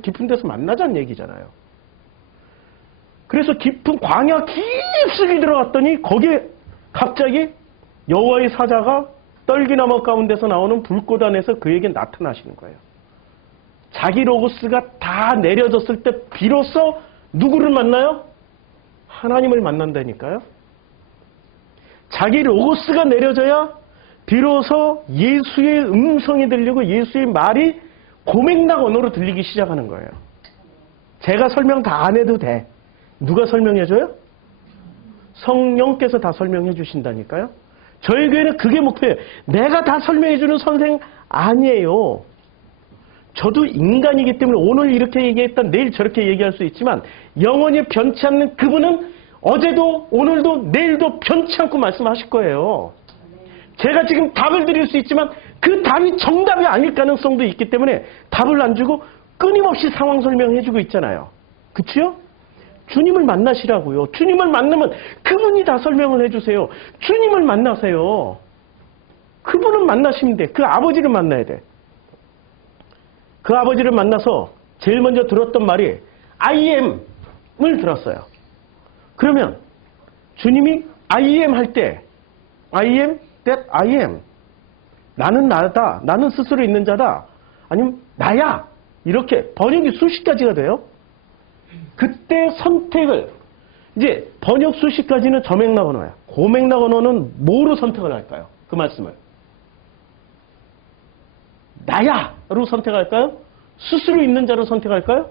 깊은 데서 만나자는 얘기잖아요. 그래서 깊은 광야 깊숙이 들어갔더니 거기에 갑자기 여호와의 사자가 떨기나무 가운데서 나오는 불꽃 안에서 그에게 나타나시는 거예요. 자기 로고스가 다 내려졌을 때 비로소 누구를 만나요? 하나님을 만난다니까요. 자기 로고스가 내려져야 비로소 예수의 음성이 들리고 예수의 말이 고맥락 언어로 들리기 시작하는 거예요. 제가 설명 다 안 해도 돼. 누가 설명해줘요? 성령께서 다 설명해 주신다니까요. 저희 교회는 그게 목표예요. 내가 다 설명해주는 선생 아니에요. 저도 인간이기 때문에 오늘 이렇게 얘기했다 내일 저렇게 얘기할 수 있지만 영원히 변치 않는 그분은 어제도 오늘도 내일도 변치 않고 말씀하실 거예요. 제가 지금 답을 드릴 수 있지만 그 답이 정답이 아닐 가능성도 있기 때문에 답을 안 주고 끊임없이 상황 설명해 주고 있잖아요. 그치요? 주님을 만나시라고요. 주님을 만나면 그분이 다 설명을 해주세요. 주님을 만나세요. 그분을 만나시면 돼. 그 아버지를 만나야 돼. 그 아버지를 만나서 제일 먼저 들었던 말이 I am을 들었어요. 그러면 주님이 I am 할 때 I am that I am. 나는 나다. 나는 스스로 있는 자다. 아니면 나야. 이렇게 번역이 수십 가지가 돼요. 그때 선택을 이제 번역 수십 가지는 저맥락 언어야. 고맥락 언어는 뭐로 선택을 할까요? 그 말씀을. 나야로 선택할까요? 스스로 있는 자로 선택할까요?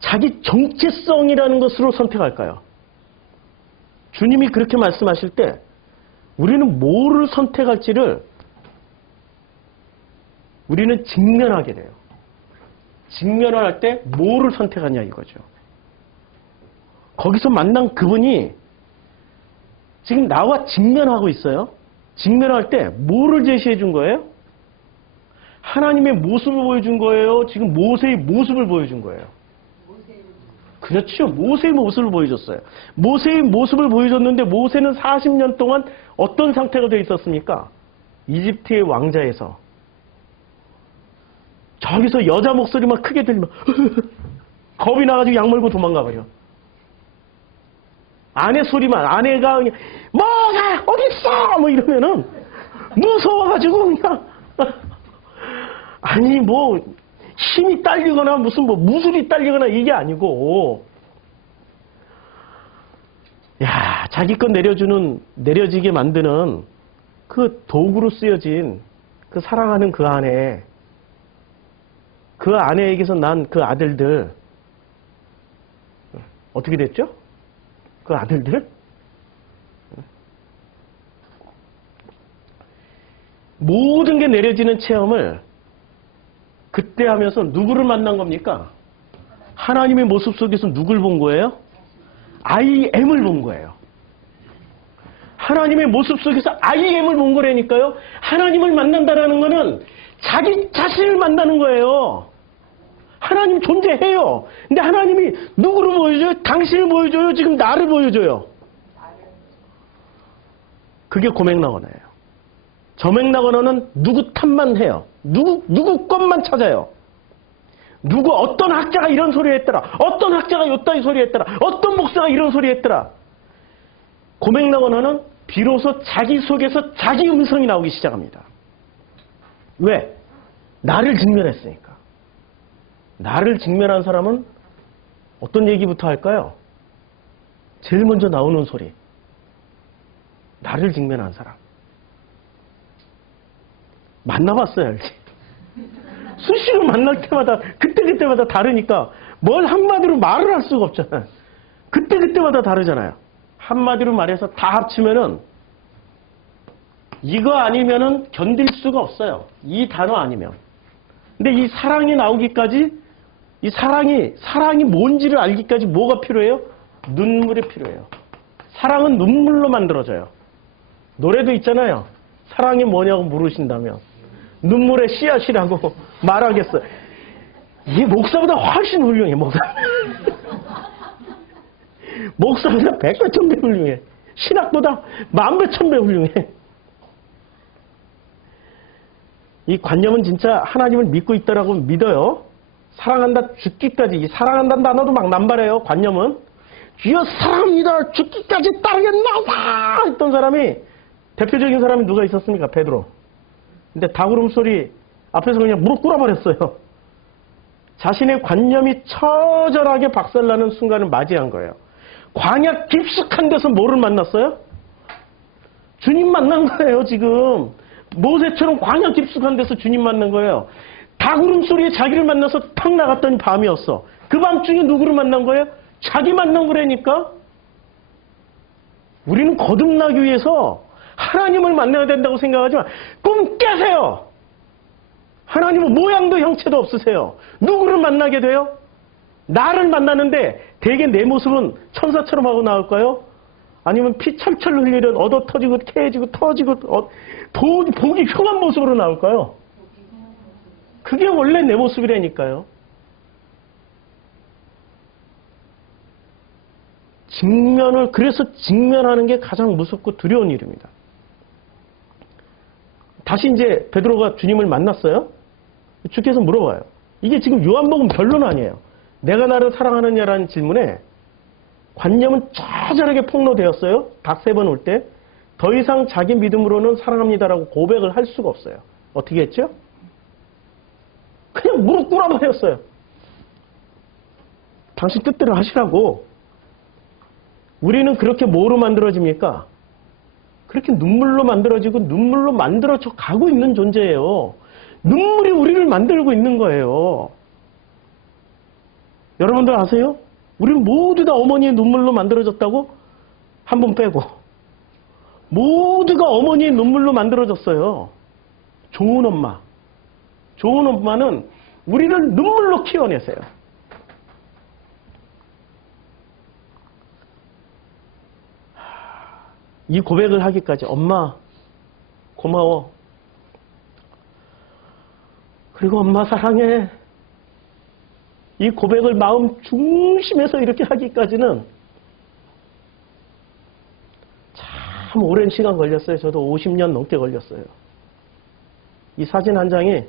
자기 정체성이라는 것으로 선택할까요? 주님이 그렇게 말씀하실 때 우리는 뭐를 선택할지를 우리는 직면하게 돼요. 직면을 할 때 뭐를 선택하냐 이거죠. 거기서 만난 그분이 지금 나와 직면하고 있어요. 직면할 때 뭐를 제시해 준 거예요? 하나님의 모습을 보여준 거예요? 지금 모세의 모습을 보여준 거예요? 그렇죠. 모세의 모습을 보여줬어요. 모세의 모습을 보여줬는데 모세는 40년 동안 어떤 상태가 되어 있었습니까? 이집트의 왕자에서 저기서 여자 목소리만 크게 들리면 겁이 나가지고 약 물고 도망가버려. 아내 소리만 아내가 그냥 뭐야 어딨어 뭐 이러면은 무서워가지고 그냥 아니 뭐 힘이 딸리거나 무슨 뭐 무술이 딸리거나 이게 아니고 야 자기 것 내려지게 만드는 그 도구로 쓰여진 그 사랑하는 그 아내 그 아내에게서 난 그 아들들 어떻게 됐죠? 그 아들들 모든 게 내려지는 체험을 그때 하면서 누구를 만난 겁니까? 하나님의 모습 속에서 누굴 본 거예요? I am을 본 거예요. 하나님의 모습 속에서 I am을 본 거라니까요. 하나님을 만난다라는 거는 자기 자신을 만나는 거예요. 하나님 존재해요. 근데 하나님이 누구를 보여줘요? 당신을 보여줘요? 지금 나를 보여줘요? 그게 고맥락 언어예요. 저맥락 언어는 누구 탓만 해요. 누구 것만 찾아요. 누구 어떤 학자가 이런 소리 했더라. 어떤 학자가 요따위 소리 했더라. 어떤 목사가 이런 소리 했더라. 고맥락 언어는 비로소 자기 속에서 자기 음성이 나오기 시작합니다. 왜? 나를 직면했으니까. 나를 직면한 사람은 어떤 얘기부터 할까요? 제일 먼저 나오는 소리. 나를 직면한 사람. 만나봤어야 알지. 수시로 만날 때마다 그때마다 다르니까 뭘 한마디로 말을 할 수가 없잖아요. 그때마다 다르잖아요. 한마디로 말해서 다 합치면은 이거 아니면은 견딜 수가 없어요. 이 단어 아니면. 근데 이 사랑이 나오기까지 이 사랑이 뭔지를 알기까지 뭐가 필요해요? 눈물이 필요해요. 사랑은 눈물로 만들어져요. 노래도 있잖아요. 사랑이 뭐냐고 물으신다면 눈물의 씨앗이라고 말하겠어요. 이게 목사보다 훨씬 훌륭해. 목사보다 100배 1000배 훌륭해. 신학보다 10,000배 1000배 훌륭해. 이 관념은 진짜 하나님을 믿고 있다라고 믿어요. 사랑한다 죽기까지. 이 사랑한다는 단어도 막 남발해요. 관념은. 주여 사랑합니다. 죽기까지 따르겠나이다 했던 사람이 대표적인 사람이 누가 있었습니까? 베드로. 근데 닭울음 소리 앞에서 그냥 무릎 꿇어버렸어요. 자신의 관념이 처절하게 박살나는 순간을 맞이한 거예요. 광야 깊숙한 데서 뭐를 만났어요? 주님 만난 거예요. 지금 모세처럼 광야 깊숙한 데서 주님 만난 거예요. 닭울음 소리에 자기를 만나서 탁 나갔더니 밤이었어. 그 밤중에 누구를 만난 거예요? 자기 만난 거라니까. 우리는 거듭나기 위해서 하나님을 만나야 된다고 생각하지만 꿈 깨세요. 하나님은 모양도 형체도 없으세요. 누구를 만나게 돼요? 나를 만나는데 대개 내 모습은 천사처럼 하고 나올까요? 아니면 피 철철 흘리는 얻어 터지고 캐지고 터지고 보기 흉한 모습으로 나올까요? 그게 원래 내 모습이라니까요. 그래서 직면하는 게 가장 무섭고 두려운 일입니다. 다시 이제 베드로가 주님을 만났어요. 주께서 물어봐요. 이게 지금 요한복음 결론 아니에요. 내가 나를 사랑하느냐라는 질문에 관념은 처절하게 폭로되었어요. 닭 3번 올 때. 더 이상 자기 믿음으로는 사랑합니다라고 고백을 할 수가 없어요. 어떻게 했죠? 그냥 무릎 꿇어버렸어요. 당신 뜻대로 하시라고. 우리는 그렇게 뭐로 만들어집니까? 그렇게 눈물로 만들어지고 눈물로 만들어져 가고 있는 존재예요. 눈물이 우리를 만들고 있는 거예요. 여러분들 아세요? 우리는 모두 다 어머니의 눈물로 만들어졌다고? 한 분 빼고. 모두가 어머니의 눈물로 만들어졌어요. 좋은 엄마. 좋은 엄마는 우리를 눈물로 키워내세요. 이 고백을 하기까지 엄마 고마워. 그리고 엄마 사랑해. 이 고백을 마음 중심에서 이렇게 하기까지는 참 오랜 시간 걸렸어요. 저도 50년 넘게 걸렸어요. 이 사진 한 장이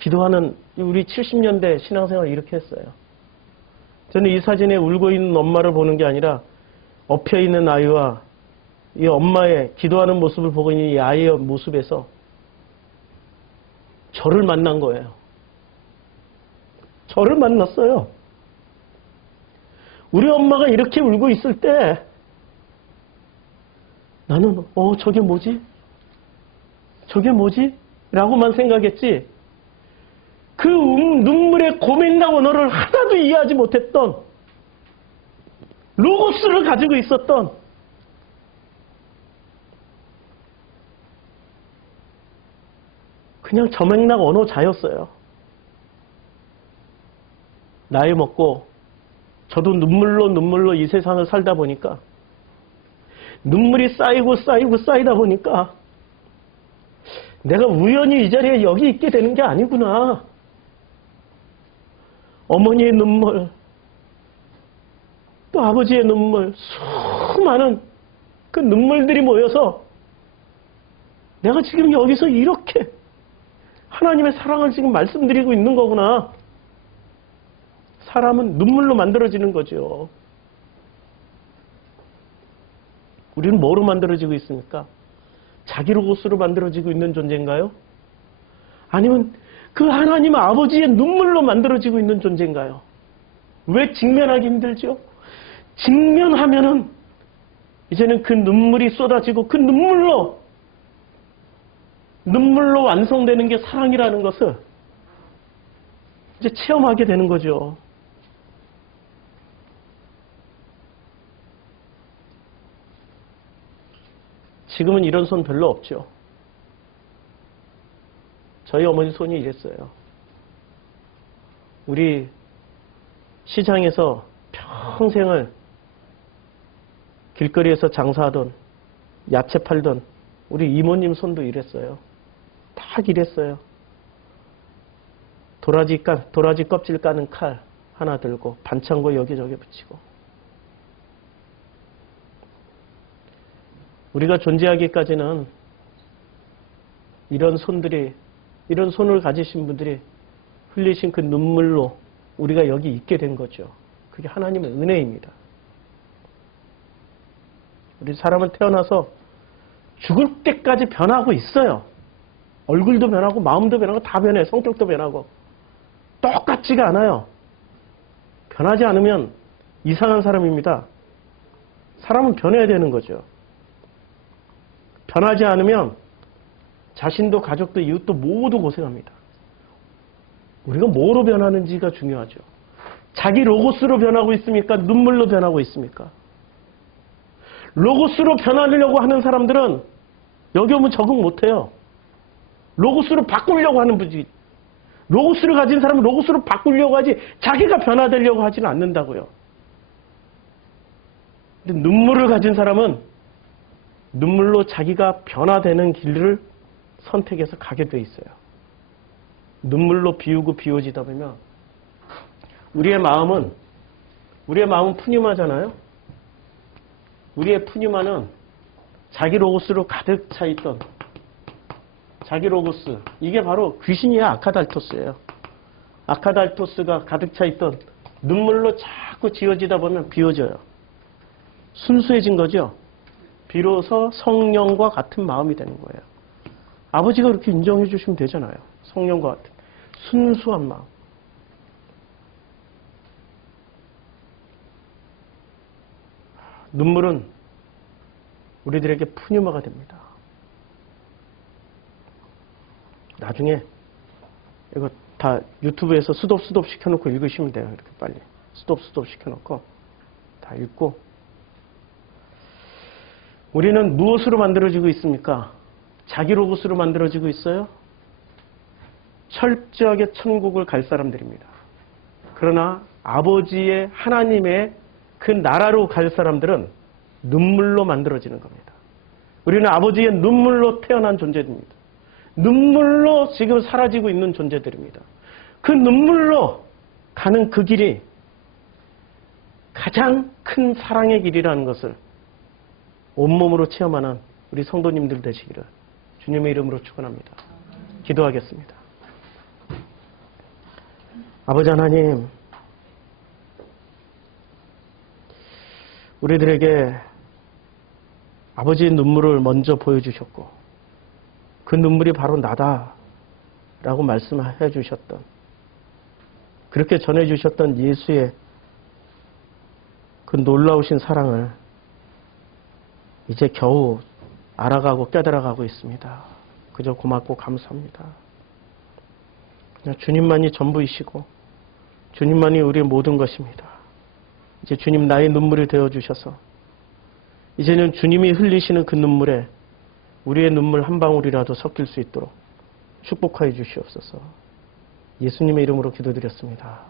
기도하는 우리 70년대 신앙생활 이렇게 했어요. 저는 이 사진에 울고 있는 엄마를 보는 게 아니라 엎여 있는 아이와 이 엄마의 기도하는 모습을 보고 있는 이 아이의 모습에서 저를 만난 거예요. 저를 만났어요. 우리 엄마가 이렇게 울고 있을 때 나는 저게 뭐지? 저게 뭐지? 라고만 생각했지. 그 눈물의 고백나 언어를 하나도 이해하지 못했던 로고스를 가지고 있었던 그냥 저맥락 언어자였어요. 나이 먹고 저도 눈물로 이 세상을 살다 보니까 눈물이 쌓이다 보니까 내가 우연히 이 자리에 여기 있게 되는 게 아니구나. 어머니의 눈물, 또 아버지의 눈물, 수많은 그 눈물들이 모여서 내가 지금 여기서 이렇게 하나님의 사랑을 지금 말씀드리고 있는 거구나. 사람은 눈물로 만들어지는 거죠. 우리는 뭐로 만들어지고 있습니까? 자기 로고스로 만들어지고 있는 존재인가요? 아니면 그 하나님 아버지의 눈물로 만들어지고 있는 존재인가요? 왜 직면하기 힘들죠? 직면하면은 이제는 그 눈물이 쏟아지고 그 눈물로 완성되는 게 사랑이라는 것을 이제 체험하게 되는 거죠. 지금은 이런 손 별로 없죠. 저희 어머니 손이 이랬어요. 우리 시장에서 평생을 길거리에서 장사하던 야채 팔던 우리 이모님 손도 이랬어요. 딱 이랬어요. 도라지 껍질 까는 칼 하나 들고 반창고 여기저기 붙이고. 우리가 존재하기까지는 이런 손을 가지신 분들이 흘리신 그 눈물로 우리가 여기 있게 된 거죠. 그게 하나님의 은혜입니다. 우리 사람은 태어나서 죽을 때까지 변하고 있어요. 얼굴도 변하고 마음도 변하고 다 변해. 성격도 변하고. 똑같지가 않아요. 변하지 않으면 이상한 사람입니다. 사람은 변해야 되는 거죠. 변하지 않으면 자신도 가족도 이웃도 모두 고생합니다. 우리가 뭐로 변하는지가 중요하죠. 자기 로고스로 변하고 있습니까? 눈물로 변하고 있습니까? 로고스로 변하려고 하는 사람들은 여기 오면 적응 못해요. 로고스로 바꾸려고 하는 분이, 로고스를 가진 사람은 로고스로 바꾸려고 하지 자기가 변화되려고 하지는 않는다고요. 근데 눈물을 가진 사람은 눈물로 자기가 변화되는 길을 선택해서 가게 돼 있어요. 눈물로 비우고 비워지다 보면 우리의 마음은 푸뉴마잖아요. 우리의 푸뉴마는 자기 로고스로 가득 차 있던 자기 로고스, 이게 바로 귀신이야. 아카달토스예요. 아카달토스가 가득 차 있던 눈물로 자꾸 지워지다 보면 비워져요. 순수해진 거죠. 비로소 성령과 같은 마음이 되는 거예요. 아버지가 그렇게 인정해 주시면 되잖아요. 성령과 같은 순수한 마음. 눈물은 우리들에게 푸뉴마가 됩니다. 나중에 이거 다 유튜브에서 수덥 시켜놓고 읽으시면 돼요. 이렇게 빨리 수덥 시켜놓고 다 읽고. 우리는 무엇으로 만들어지고 있습니까? 자기 로봇으로 만들어지고 있어요? 철저하게 천국을 갈 사람들입니다. 그러나 아버지의 하나님의 그 나라로 갈 사람들은 눈물로 만들어지는 겁니다. 우리는 아버지의 눈물로 태어난 존재들입니다. 눈물로 지금 사라지고 있는 존재들입니다. 그 눈물로 가는 그 길이 가장 큰 사랑의 길이라는 것을 온몸으로 체험하는 우리 성도님들 되시기를 주님의 이름으로 축원합니다. 기도하겠습니다. 아버지 하나님, 우리들에게 아버지의 눈물을 먼저 보여주셨고 그 눈물이 바로 나다라고 말씀해 주셨던, 그렇게 전해주셨던 예수의 그 놀라우신 사랑을 이제 겨우 알아가고 깨달아가고 있습니다. 그저 고맙고 감사합니다. 그냥 주님만이 전부이시고 주님만이 우리의 모든 것입니다. 이제 주님 나의 눈물이 되어주셔서 이제는 주님이 흘리시는 그 눈물에 우리의 눈물 한 방울이라도 섞일 수 있도록 축복하여 주시옵소서. 예수님의 이름으로 기도드렸습니다.